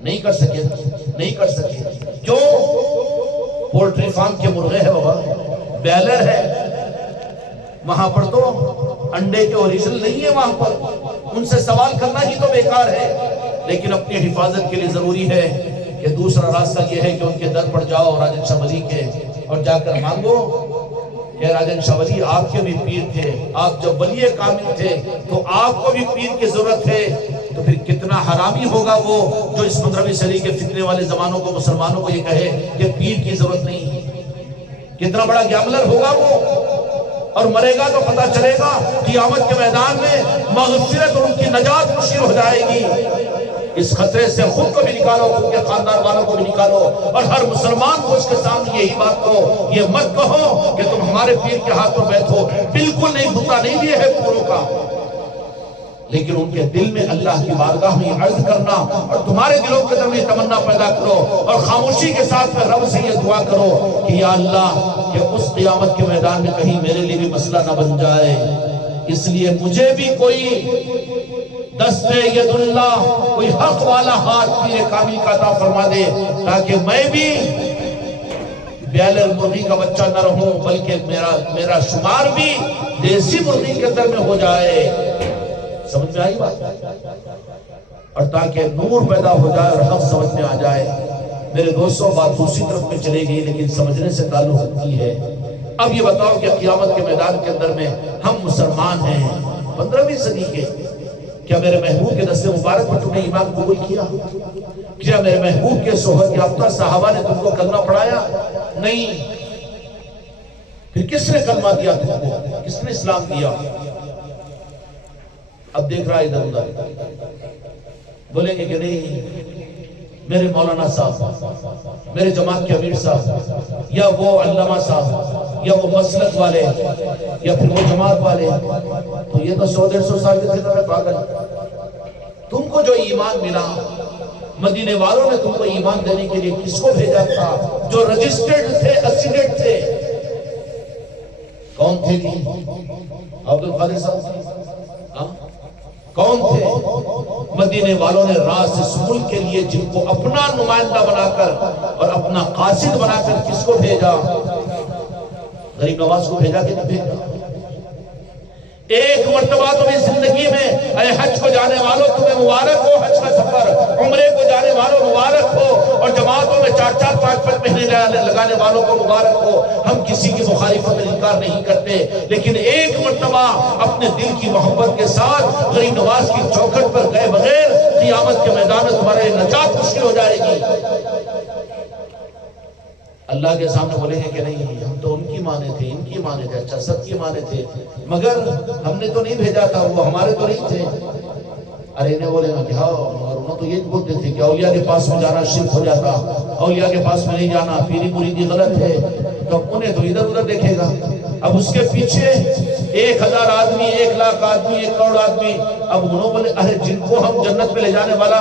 نہیں کر سکے، نہیں کر سکے۔ کیوں؟ پولٹری فارم کے مرغے ہیں بابا، بیلر ہے وہاں پر، تو انڈے کے اوریجنل نہیں ہے وہاں پر، ان سے سوال کرنا ہی تو بیکار ہے۔ لیکن اپنی حفاظت کے لیے ضروری ہے کہ دوسرا راستہ یہ ہے کہ ان کے در پر جاؤ راجن شاہ ولی کے، اور جا کر مانگو کہ راجن شاہ ولی آپ کے بھی پیر تھے، آپ جب ولی کامل تھے تو آپ کو بھی پیر کی ضرورت ہے، تو پھر کتنا حرامی ہوگا وہ جو اس 15ویں صدی کے فتنے والے زمانوں کو مسلمانوں کو یہ کہے کہ پیر کی ضرورت نہیں ہے، کتنا بڑا گیملر ہوگا وہ۔ اور مرے گا تو پتہ چلے گا قیامت کے میدان میں مغفرت اور ان کی نجات مشکل ہو جائے گی۔ اس خطرے سے خود کو بھی نکالو، خود کے خاندان والوں کو بھی نکالو، اور ہر مسلمان کو اس کے سامنے یہی بات کہو، یہ مت کہو کہ تم ہمارے پیر کے ہاتھ میں بیٹھو، بالکل نہیں، بھوتا نہیں لیے ہے پوروں کا، لیکن ان کے دل میں اللہ کی بارگاہ میں عرض کرنا، اور تمہارے دلوں کے اندر میں تمنا پیدا کرو، اور خاموشی کے ساتھ میں رب سے یہ دعا کرو کہ یا اللہ کہ اس قیامت کے میدان میں کہیں میرے لیے بھی مسئلہ نہ بن جائے، اس لیے مجھے بھی کوئی دست ید اللہ، کوئی حق والا ہاتھ پیر کامل کا عطا فرما دے، تاکہ میں بھی بیلر مرغی کا بچہ نہ رہوں، بلکہ میرا شمار بھی دیسی مرغی کے اندر میں ہو جائے۔ سمجھ میں آئی بات؟ اور تاکہ نور پیدا ہو جائے اور حق سمجھ میں آ جائے۔ میرے دوستوں، بات دوسری طرف میں چلے گئی لیکن سمجھنے سے تعلق رکھتی ہے۔ اب یہ بتاؤ کہ قیامت کے میدان کے اندر میں ہم مسلمان ہیں 15ویں صدی کے، کیا میرے محبوب کے دست مبارک پر تم نے ایمان قبول کیا؟ کیا میرے محبوب کے صحبت یافتہ صحابہ نے تم کو کلمہ پڑھایا؟ نہیں۔ پھر کس نے کلمہ دیا تم کو؟ کس نے اسلام دیا؟ اب دیکھ رہا ہے ادھر ادھر، بولیں گے کہ نہیں میرے مولانا صاحب، میرے جماعت کے امیر صاحب، یا وہ علامہ صاحب، یا وہ مسلک والے، یا پھر وہ جماعت والے، تو یہ تو 100-150 سال کے تھے تو پاگل۔ تم کو جو ایمان ملا، مدینے والوں نے تم کو ایمان دینے کے لیے کس کو بھیجا تھا؟ جو رجسٹرڈ تھے، اسیڈڈ تھے، کون تھے جی؟ عبدالقادر صاحب کون تھے؟ مدینے والوں نے راز اس ملک کے لیے جن کو اپنا نمائندہ بنا کر اور اپنا قاصد بنا کر کس کو بھیجا؟ غریب نواز کو بھیجا کہ نہیں بھیجا؟ ایک مرتبہ تمہیں زندگی میں اے حج کو جانے والوں تمہیں مبارک ہو، حج کا سفر، عمرے کو جانے والوں مبارک ہو، اور جماعتوں میں 4-4 5-5 مہینے لگانے والوں کو مبارک ہو۔ ہم کسی کی مخالفت میں انکار نہیں کرتے، لیکن ایک مرتبہ اپنے دل کی محبت کے ساتھ غریب نواز کی چوکھٹ پر گئے بغیر قیامت کے میدان میں تمہارے نجات مشکل ہو جائے گی۔ اللہ کے سامنے بولیں گے کہ نہیں ہم تو ان کی مانے تھے، ان کی مانے تھے، اچھا سب کی مانے تھے، مگر ہم نے تو نہیں بھیجا تھا، وہ ہمارے تو نہیں تھے۔ ارے انہیں بولے گا کہ ہاں، مگر انہوں تو یہ بولتے تھے کہ اولیاء کے پاس میں جانا شرک ہو جاتا، اولیاء کے پاس میں نہیں جانا، پیری مریدی غلط ہے، تو انہیں تو ادھر ادھر دیکھے گا۔ اب اس کے پیچھے 1000 آدمی، 1 لاکھ آدمی، 1 کروڑ آدمی، اب انہوں بولے ارے جن کو ہم جنت میں لے جانے والا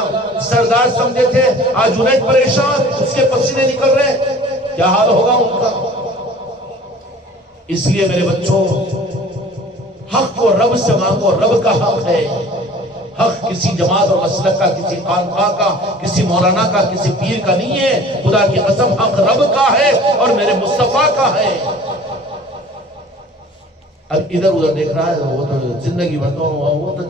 سردار سمجھے تھے، آج جنید پریشان، اس کے پسینے نکل رہے، کیا حال ہوگا ان کا؟ اس لیے میرے بچوں، حق کو رب سے مانگو، رب کا حق ہے۔ حق کسی جماعت اور مسلک کا، کسی خانقاہ کا، کسی مولانا کا، کسی پیر کا نہیں ہے، خدا کی قسم حق رب کا ہے اور میرے مصطفیٰ کا ہے۔ اب ادھر ادھر دیکھ رہا ہے، وہ تو زندگی بھر تو وہ تو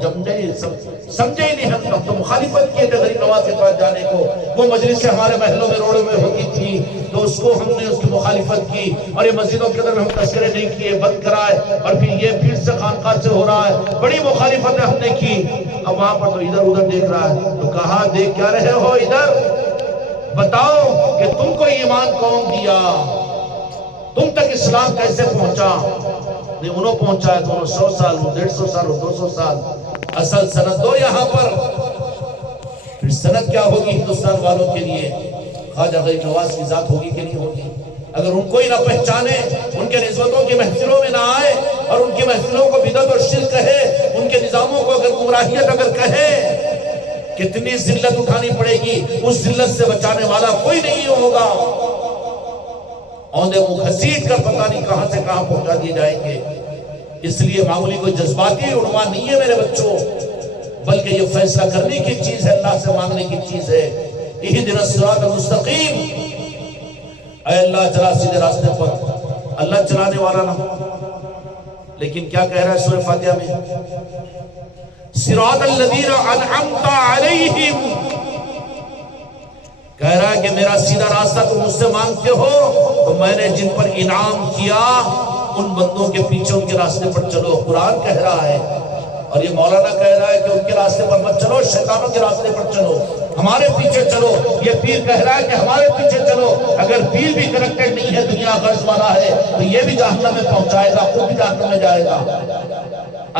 سمجھے ہی نہیں، ہم تو مخالفت کیے تھے غریب نواز کے پاس جانے کو۔ وہ مجلس سے ہمارے محلوں میں روڈوں میں ہوتی تھی تو اس کو ہم نے اس کی مخالفت کی، اور یہ مسجدوں کے اندر ہم تذکرے نہیں کیے، بند کرائے، اور پھر سے خانقاہ سے ہو رہا ہے، بڑی مخالفتیں ہم نے کی۔ اب وہاں پر تو ادھر ادھر دیکھ رہا ہے، تو کہا دیکھ کیا رہے ہو ادھر؟ بتاؤ کہ تم کو ایمان کون دیا، تم تک اسلام کیسے پہنچا؟ نہیں انہوں پہنچا ہے تو انہوں 100 سال ہو، 150 سال ہو، 200 سال، اصل سند دو یہاں پر۔ پھر سند کیا ہوگی ہندوستان والوں کے لیے؟ خواجہ غریب نواز کی ذات ہوگی کہ نہیں ہوگی؟ اگر ان کو ہی نہ پہچانے، ان کے نسبتوں کی محفلوں میں نہ آئے اور ان کی محفلوں کو بدعت اور شرک کہے، ان کے نظاموں کو اگر گمراہیت اگر کہے، کتنی ذلت اٹھانی پڑے گی، اس ذلت سے بچانے والا کوئی نہیں ہوگا۔ اوندے منہ گھسیٹ کر پتہ نہیں کہاں سے کہاں پہنچا دیے جائیں گے۔ اس لیے معمولی کوئی جذباتی عنوان نہیں ہے میرے بچوں، بلکہ یہ فیصلہ کرنے کی چیز ہے، اللہ سے مانگنے کی چیز ہے۔ اہدنا الصراط المستقیم، اے اللہ چلا سیدھے راستے پر۔ اللہ چلانے والا نہ، لیکن کیا کہہ رہا ہے سورہ فاتحہ میں؟ صراط الذین انعمت علیہم، کہہ رہا ہے کہ میرا سیدھا راستہ تم مجھ سے مانگتے ہو تو میں نے جن پر انعام کیا ان بندوں کے پیچھے ان کے راستے پر چلو۔ قرآن کہہ رہا ہے، اور یہ مولانا کہہ رہا ہے کہ ان کے راستے پر مت چلو، شیطانوں کے راستے پر چلو، ہمارے پیچھے چلو۔ یہ پیر کہہ رہا ہے کہ ہمارے پیچھے چلو۔ اگر پیر بھی کنیکٹڈ نہیں ہے، دنیا غرض والا ہے، تو یہ بھی جہنم میں پہنچائے گا، خود بھی جہنم میں جائے گا۔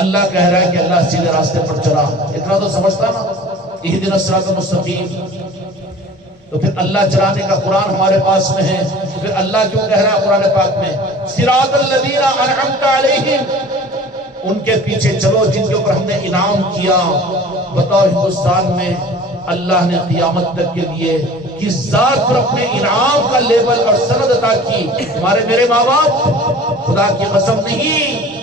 اللہ کہہ رہا ہے کہ اللہ سیدھے راستے پر چلا، اتنا تو سمجھتا نا، اہدنا الصراط المستقیم۔ تو پھر اللہ چلانے کا قرآن ہمارے پاس میں ہے، تو پھر اللہ کیوں کہہ رہا ہے قرآن پاک میں صراط الذین انعمت علیہم، ان کے پیچھے چلو جن کے اوپر ہم نے انعام کیا۔ بتاؤ ہندوستان میں اللہ نے قیامت تک کے لیے کس ذات پر اپنے انعام کا لیبل اور سند عطا کی؟ تمہارے میرے ماں باپ؟ خدا کی قسم نہیں،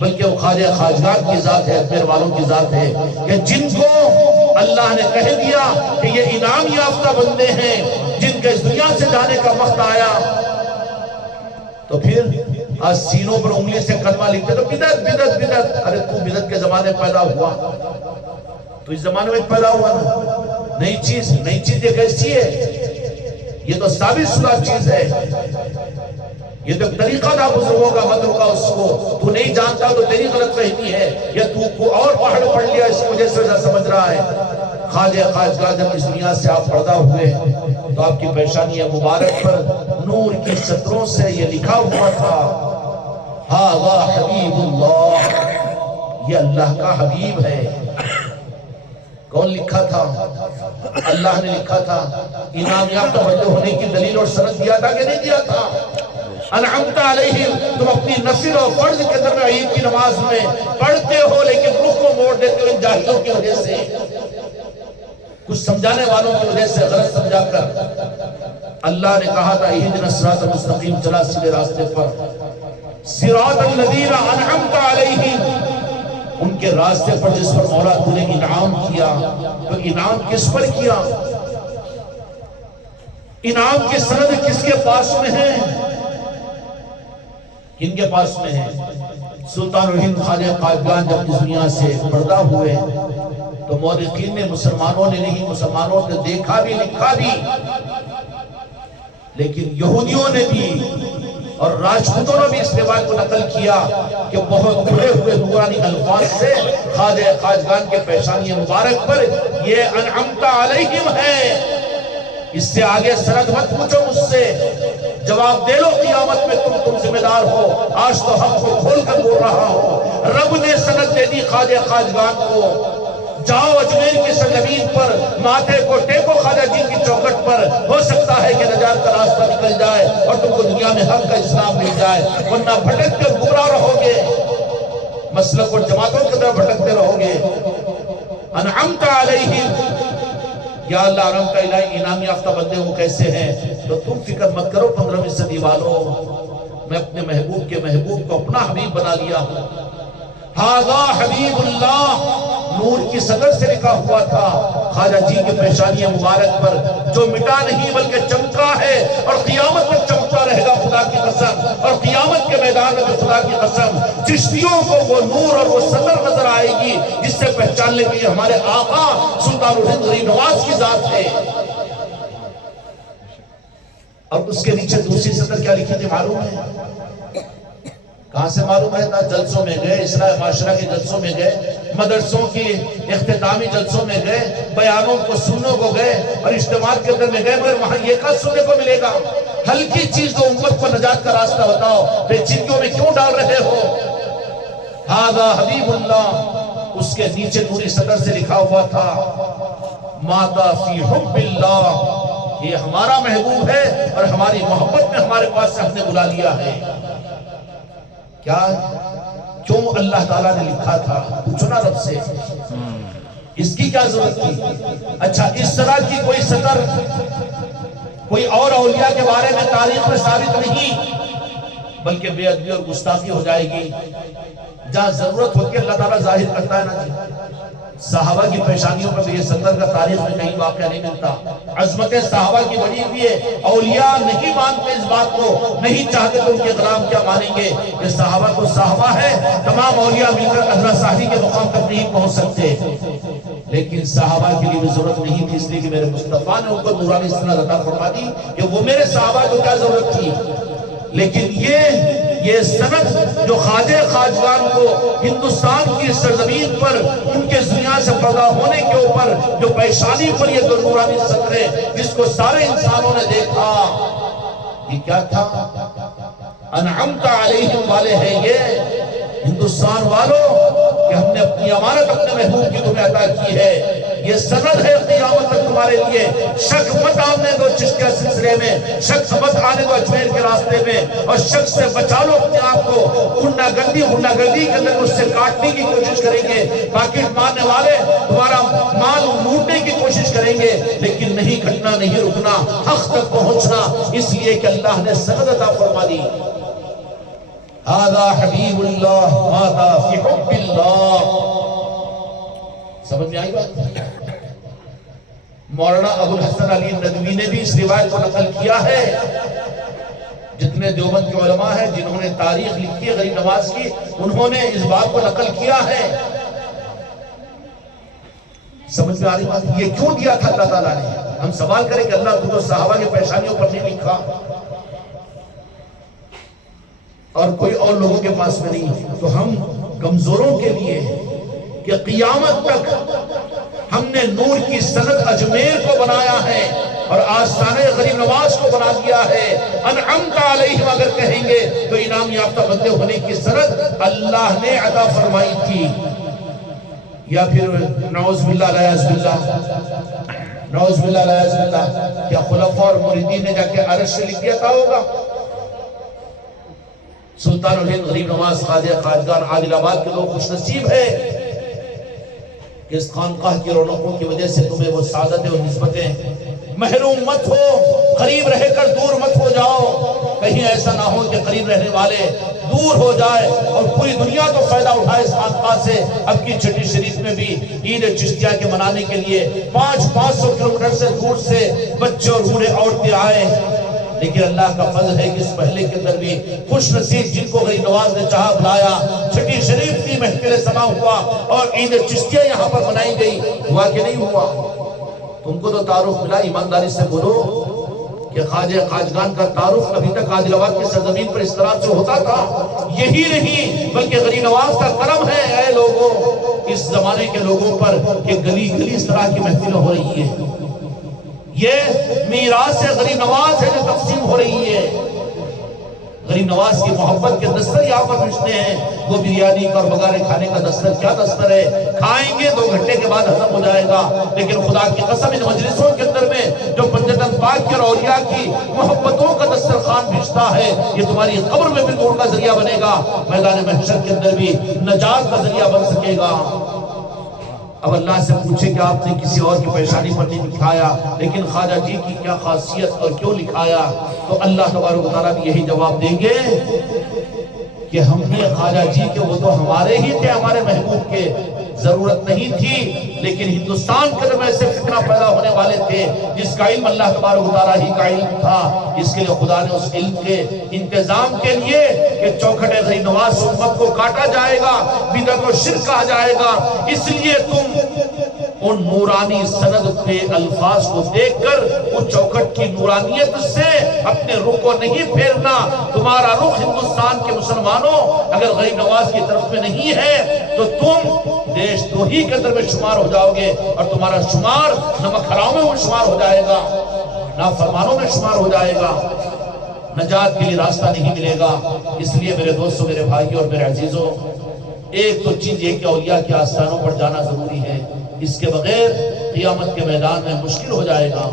بلکہ وہ خواجہ خواجگان کی ذات ہے، اجمیر والوں کی ذات ہے، کہ جن کو اللہ نے کہہ دیا کہ یہ انعام یافتہ بندے ہیں، جن کے اس دنیا سے جانے کا وقت آیا، تو پھر آج سینوں پر انگلی سے کلمہ لکھتے تو بدعت بدعت بدعت۔ ارے تو بدعت کے زمانے پیدا ہوا، تو اس زمانے میں پیدا ہوا نا، نئی چیز یہ کیسی ہے؟ یہ تو ثابت شدہ چیز ہے، یہ تو طریقہ تھا بزرگوں کا، مت رکا اس کو، تو نہیں جانتا تو تیری غلط فہمی ہے، یا تو اور پہاڑ پڑھ لیا اس کی وجہ سے وجہ سمجھ رہا ہے۔ خواجہ خواجگاہ جب اس دنیا سے آپ پردہ ہوئے تو آپ کی پیشانی مبارک پر نور کی سطروں سے یہ لکھا ہوا تھا، ھذا حبیب اللہ، یہ اللہ کا حبیب ہے۔ کون لکھا تھا؟ اللہ نے لکھا تھا۔ انعام یافتہ بندے ہونے کی دلیل اور سند دیا تھا کہ نہیں دیا تھا؟ انعمت علیہم، تم اپنی نفل و فرض کے در میں عید کی نماز میں پڑھتے ہو، لیکن رخ کو موڑ دیتے ہو ان جاہلوں کی وجہ سے، کچھ سمجھانے والوں کی وجہ سے، غلط سمجھا کر۔ اللہ نے کہا تھا اہدنا الصراط المستقیم، چلا سیدھے راستے پر۔ صراط الذین انعمت علیہم، ان کے راستے پر جس پر مولا تو نے انعام کیا۔ تو انعام کس پر کیا؟ انعام کی سند کس کے پاس میں ہے؟ کن کے پاس میں ہے؟ سلطان الہند خواجہ قائقبان جب اس دنیا سے پردہ ہوئے تو مورخین نے، مسلمانوں نے نہیں، مسلمانوں نے دیکھا بھی لکھا بھی، لیکن یہودیوں نے بھی اور راجپوتوں نے بھی اس روایت کو نقل کیا کہ بہت کھلے ہوئے نورانی الفاظ سے خواجہ خواجگان کے پیشانی مبارک پر یہ انعمت علیہم ہے۔ اس سے آگے سند مت پوچھو مجھ سے، جواب دے لو قیامت میں، تم ذمہ دار ہو۔ آج تو حق کو کھول کر بول رہا ہوں، رب نے سند دے دی خواجہ خواجگان کو، جاؤ اجمیر کی سرزمین پر، ماتھے کو ٹیکو خواجہ جی کی چوکٹ پر، ہو سکتا ہے کہ نجات کا راستہ نکل جائے اور تم کو دنیا میں حق کا اسلام مل جائے، ورنہ بھٹک کر گمراہ رہو گے، مسلک اور جماعتوں کی طرح بھٹکتے رہو گے۔ انعمت علیہم، یا اللہ رحم کا الہی انعام یافتہ بندے وہ کیسے ہیں؟ تو تم فکر مت کرو 15ویں صدی والوں، میں اپنے محبوب کے محبوب کو اپنا حبیب بنا لیا ہوں۔ ھذا حبیب اللہ، نور کی صدر سے لکھا ہوا تھا خواجہ جی کے پیشانی مبارک پر، جو مٹا نہیں بلکہ چمکا ہے اور قیامت تک چمکتا رہے گا خدا کی قسم، اور قیامت کے میدان میں خدا کی قسم چشتیوں کو وہ نور اور وہ صدر نظر آئے گی جس سے پہچاننے کے لیے ہمارے آقا سلطان الہند غریب نواز کی ذات ہے۔ اور اس کے نیچے دوسری صدر کیا لکھی تھی معلوم ہے؟ کہاں سے معلوم رہتا؟ جلسوں میں گئے، اصلاح معاشرہ کے جلسوں میں گئے، مدرسوں کی اختتامی جلسوں میں گئے، بیانوں کو سننے کو گئے اور اجتماعات کے اندر میں گئے، مگر وہاں یہ کہاں سننے کو ملے گا؟ ہلکی چیز دو، امت کو نجات کا راستہ بتاؤ، پیچیدگیوں میں کیوں ڈال رہے ہو؟ ھذا حبیب اللہ، اس کے نیچے نوری صدر سے لکھا ہوا تھا ماتا فی حب اللہ، یہ ہمارا محبوب ہے اور ہماری محبت میں ہمارے پاس سے ہم نے بلا لیا ہے۔ کیا کیوں اللہ تعالیٰ نے لکھا تھا؟ پوچھو نا رب سے، اس کی کیا ضرورت تھی؟ اچھا اس طرح کی کوئی سطر کوئی اور اولیاء کے بارے میں تاریخ میں ثابت نہیں، بلکہ بے ادبی اور گستاخی ہو جائے گی۔ جہاں ضرورت ہوتی ہے اللہ تعالیٰ ظاہر کرتا ہے نا جی۔ صحابہ کی پیشانیوں پر یہ سطر کا تاریخ میں کہیں واقعہ نہیں ملتا۔ عظمت صحابہ کی بڑی ہوئی ہے، اولیاء نہیں مانتے اس بات کو، نہیں چاہتے تو ان کے غلام کیا مانیں گے کہ صحابہ تو صحابہ ہے، تمام اولیاء مل کر ادنا ثانی کے مقام تک نہیں پہنچ سکتے، لیکن صحابہ کے لیے بھی ضرورت نہیں تھی، اس لیے کہ میرے مصطفیٰ نے ان کو نورانی سند عطا فرما دی کہ وہ میرے صحابہ کو کیا ضرورت تھی۔ لیکن یہ سند جو خواجہ خواجگان کو ہندوستان کی سرزمین پر ان کے دنیا سے پیدا ہونے کے اوپر جو پیشانی پر یہ دو نورانی سطر ہے جس کو سارے انسانوں نے دیکھا، یہ کیا تھا؟ انعمت علیہم والے ہیں یہ ہندوستان والوں کہ ہم نے اپنی امانت اپنے محبوب کی تمہیں عطا کی ہے، یہ سند ہے قیامت تک تمہارے لیے۔ شک مت آنے دو چشتیہ سلسلے میں، شک مت آنے دو اجمیر کے راستے میں، اور شک سے بچا لو اپنے آپ کو۔ غنڈہ گردی کے اندر اس سے کاٹنے کی کوشش کریں گے، پاکٹ مارنے والے تمہارا مال لوٹنے کی کوشش کریں گے، لیکن نہیں گھٹنا، نہیں رکنا، حق تک پہنچنا، اس لیے کہ اللہ نے سند عطا فرما دی۔ ھذا حبیب اللہ ماتا فی حب اللہ۔ سمجھ میں آئی بات؟ مولانا ابو الحسن علی ندوی نے بھی اس روایت کو نقل کیا ہے۔ جتنے دیوبند کے علماء ہیں جنہوں نے تاریخ لکھی ہے غریب نواز کی، انہوں نے اس بات کو نقل کیا ہے۔ سمجھ میں آ رہی بات؟ یہ کیوں دیا تھا اللہ تعالیٰ نے؟ ہم سوال کریں کہ اللہ تو صحابہ کی پیشانیوں پر نہیں لکھا اور کوئی اور لوگوں کے پاس میں نہیں، تو ہم کمزوروں کے لیے کہ قیامت تک ہم نے نور کی سند اجمیر کو بنایا ہے اور آستانِ غریب نواز کو بنا دیا ہے۔ انعمت علیہم اگر کہیں گے تو انعام یافتہ بندے ہونے کی سند اللہ نے عطا فرمائی تھی، یا پھر نعوذ باللہ لا یعوذ باللہ، نعوذ باللہ لا یعوذ باللہ، کیا خلفاء اور مریدین نے جا کے عرش سے لکھ دیا تھا ہوگا؟ سلطان الہند غریب نواز خواجہ خواجگان عادل آباد کے لوگ خوش نصیب ہے کہ اس خانقاہ کی رونقوں کی وجہ سے تمہیں وہ سعادتیں اور نسبتیں، محروم مت ہو، قریب رہ کر دور مت ہو جاؤ، کہیں ایسا نہ ہو کہ قریب رہنے والے دور ہو جائے اور پوری دنیا تو فائدہ اٹھائے اس خانقاہ سے۔ اب کی چھٹی شریف میں بھی عید چشتیہ کے منانے کے لیے 500 کلومیٹر سے دور سے بچے اور بوڑھے عورتیں آئے، لیکن اللہ کا فضل ہے کہ اس محلے کے اندر بھی خوش نصیب جن کو غریب نواز نے چاہا بلایا، چھٹی شریف کی محفل سما ہوا اور عید چشتیہ یہاں پر منائی گئی۔ ہوا کہ نہیں ہوا؟ تم کو تو تعارف ملا، ایمانداری سے بولو کہ خواجہ خواجگان کا تعارف ابھی تک عادل آباد کی سرزمین پر اس طرح سے ہوتا تھا؟ یہی نہیں بلکہ غریب نواز کا کرم ہے اے لوگوں اس زمانے کے لوگوں پر کہ گلی گلی اس طرح کی محفلیں ہو رہی ہیں۔ یہ میراث غریب نواز ہے جو تقسیم ہو رہی ہے۔ غریب نواز کی محبت کے دستر یہاں پر پہنچتے ہیں، وہ بریانی کا اور بغارے کھانے کا دستر کیا دستر ہے، کھائیں گے 2 گھنٹے کے بعد ختم ہو جائے گا، لیکن خدا کی قسم ان مجلسوں کے اندر میں جو پنجتن پاک کی اور اولیاء کی محبتوں کا دسترخوان بھیجتا ہے، یہ تمہاری قبر میں بھی نور کا ذریعہ بنے گا، میدان محشر کے اندر بھی نجات کا ذریعہ بن سکے گا۔ اب اللہ سے پوچھے کہ آپ نے کسی اور کی پریشانی پر نہیں لکھایا، لیکن خواجہ جی کی کیا خاصیت اور کیوں لکھایا؟ تو اللہ تبارک و تعالیٰ بھی یہی جواب دیں گے کہ ہم نے خواجہ جی کے وہ تو ہمارے ہی تھے، ہمارے محبوب کے، ضرورت نہیں تھی، لیکن ہندوستان کے اندر ایسے فتنہ پیدا ہونے والے تھے جس کا علم اللہ تبارک و تعالیٰ ہی کا علم تھا، اس کے لیے خدا نے اس علم کے انتظام کے لیے کہ چوکھٹ غریب نواز امت کو کاٹا جائے گا، بدعت و شرک کہا جائے گا، اس لیے تم ان نورانی سند کے الفاظ کو دیکھ کر اس چوکھٹ کی نورانیت سے اپنے رخ کو نہیں پھیرنا. تمہارا رخ ہندوستان کے مسلمانوں اگر غریب نواز کی طرف میں نہیں ہے تو تم دیش دوہی کے اندر میں شمار ہو جاؤ گے، اور تمہارا شمار نمک حراموں میں شمار ہو جائے گا، نافرمانوں میں شمار ہو جائے گا. نجات کے لیے راستہ نہیں ملے گا. اس لیے میرے دوستوں، میرے بھائیوں اور میرے عزیزوں، ایک تو چیز یہ کہ اولیاء کے آستانوں پر جانا ضروری ہے، اس کے بغیر قیامت کے میدان میں مشکل ہو جائے گا.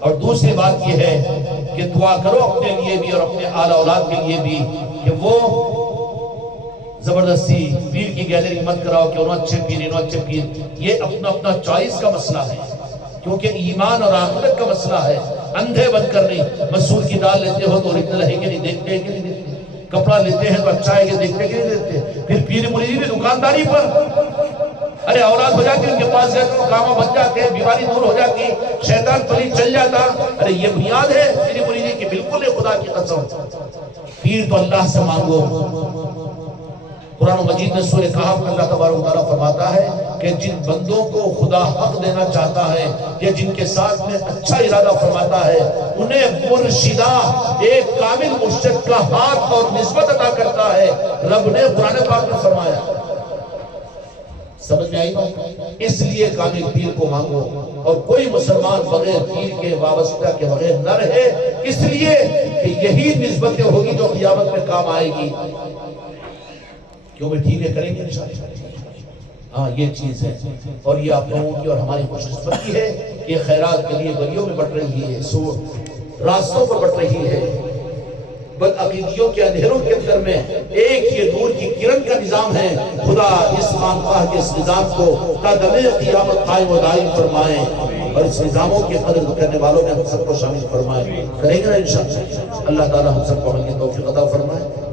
اور دوسری بات یہ ہے کہ دعا کرو اپنے لیے بھی اور اپنے آل اولاد کے لیے بھی کہ وہ زبردستی پیر کی گیلری مت کراؤ کہ انہوں اچھے پیر انہوں اچھے پیر. یہ اپنا اپنا چوائس کا مسئلہ ہے، کیونکہ ایمان اور آخرت کا مسئلہ ہے. اندھے بن کر نہیں. مسور کی دال لیتے ہو تو اوریجنل ہے کہ نہیں دیکھتے ہیں کہ نہیں دیکھتے، کپڑا لیتے ہیں تو اچھا ہے کہ دیکھتے کہ نہیں دیکھتے. پھر پیر مریدی بھی دکانداری پر، ارے اولاد ہو جاتی ان کے پاس گئے تو کامہ بن جاتے ہیں، بیماری دور ہو جاتی، شیطان پلی چل جاتا. ارے یہ بنیاد ہے پیر مریدی کی؟ بالکل ہے، خدا کی قسم. پیر تو اللہ سے مانگو. قرآن مجید میں سورہ کہف میں اللہ تبارک و تعالیٰ فرماتا ہے کہ جن بندوں کو خدا حق دینا چاہتا ہے یا جن کے ساتھ میں اچھا ارادہ فرماتا ہے انہیں مرشدہ، ایک کامل مرشد کا ہاتھ اور نسبت عطا کرتا ہے. رب نے قرآن پاک میں فرمایا. سمجھ میں آئی بات؟ اس لیے کامل پیر کو مانگو، اور کوئی مسلمان بغیر پیر کے وابستہ کے بغیر نہ رہے، اس لیے کہ یہی نسبتیں ہوگی جو قیامت میں کام آئے گی. کیوں بھی ٹھیک ہے، کریں گے انشاءاللہ. ہاں یہ چیز ہے، اور یہ آپ لوگوں کی اور ہماری خوش قسمتی ہے کہ خیرات کے لیے گلیوں میں بٹ رہی ہے، راستوں پر بٹ رہی ہے. بدعقیدیوں کے اندھیروں کے اندر میں ایک یہ نور کی کرن کا نظام ہے. خدا اس خانقاہ کے اس نظام کو تا دم قیامت قائم و دائم فرمائے، اور اس نظاموں کی قدر کرنے والوں میں ہم سب کو شامل فرمائے. کریں گے نا انشاءاللہ. اللہ تعالی ہم سب کو عمل کی توفیق عطا فرمائے.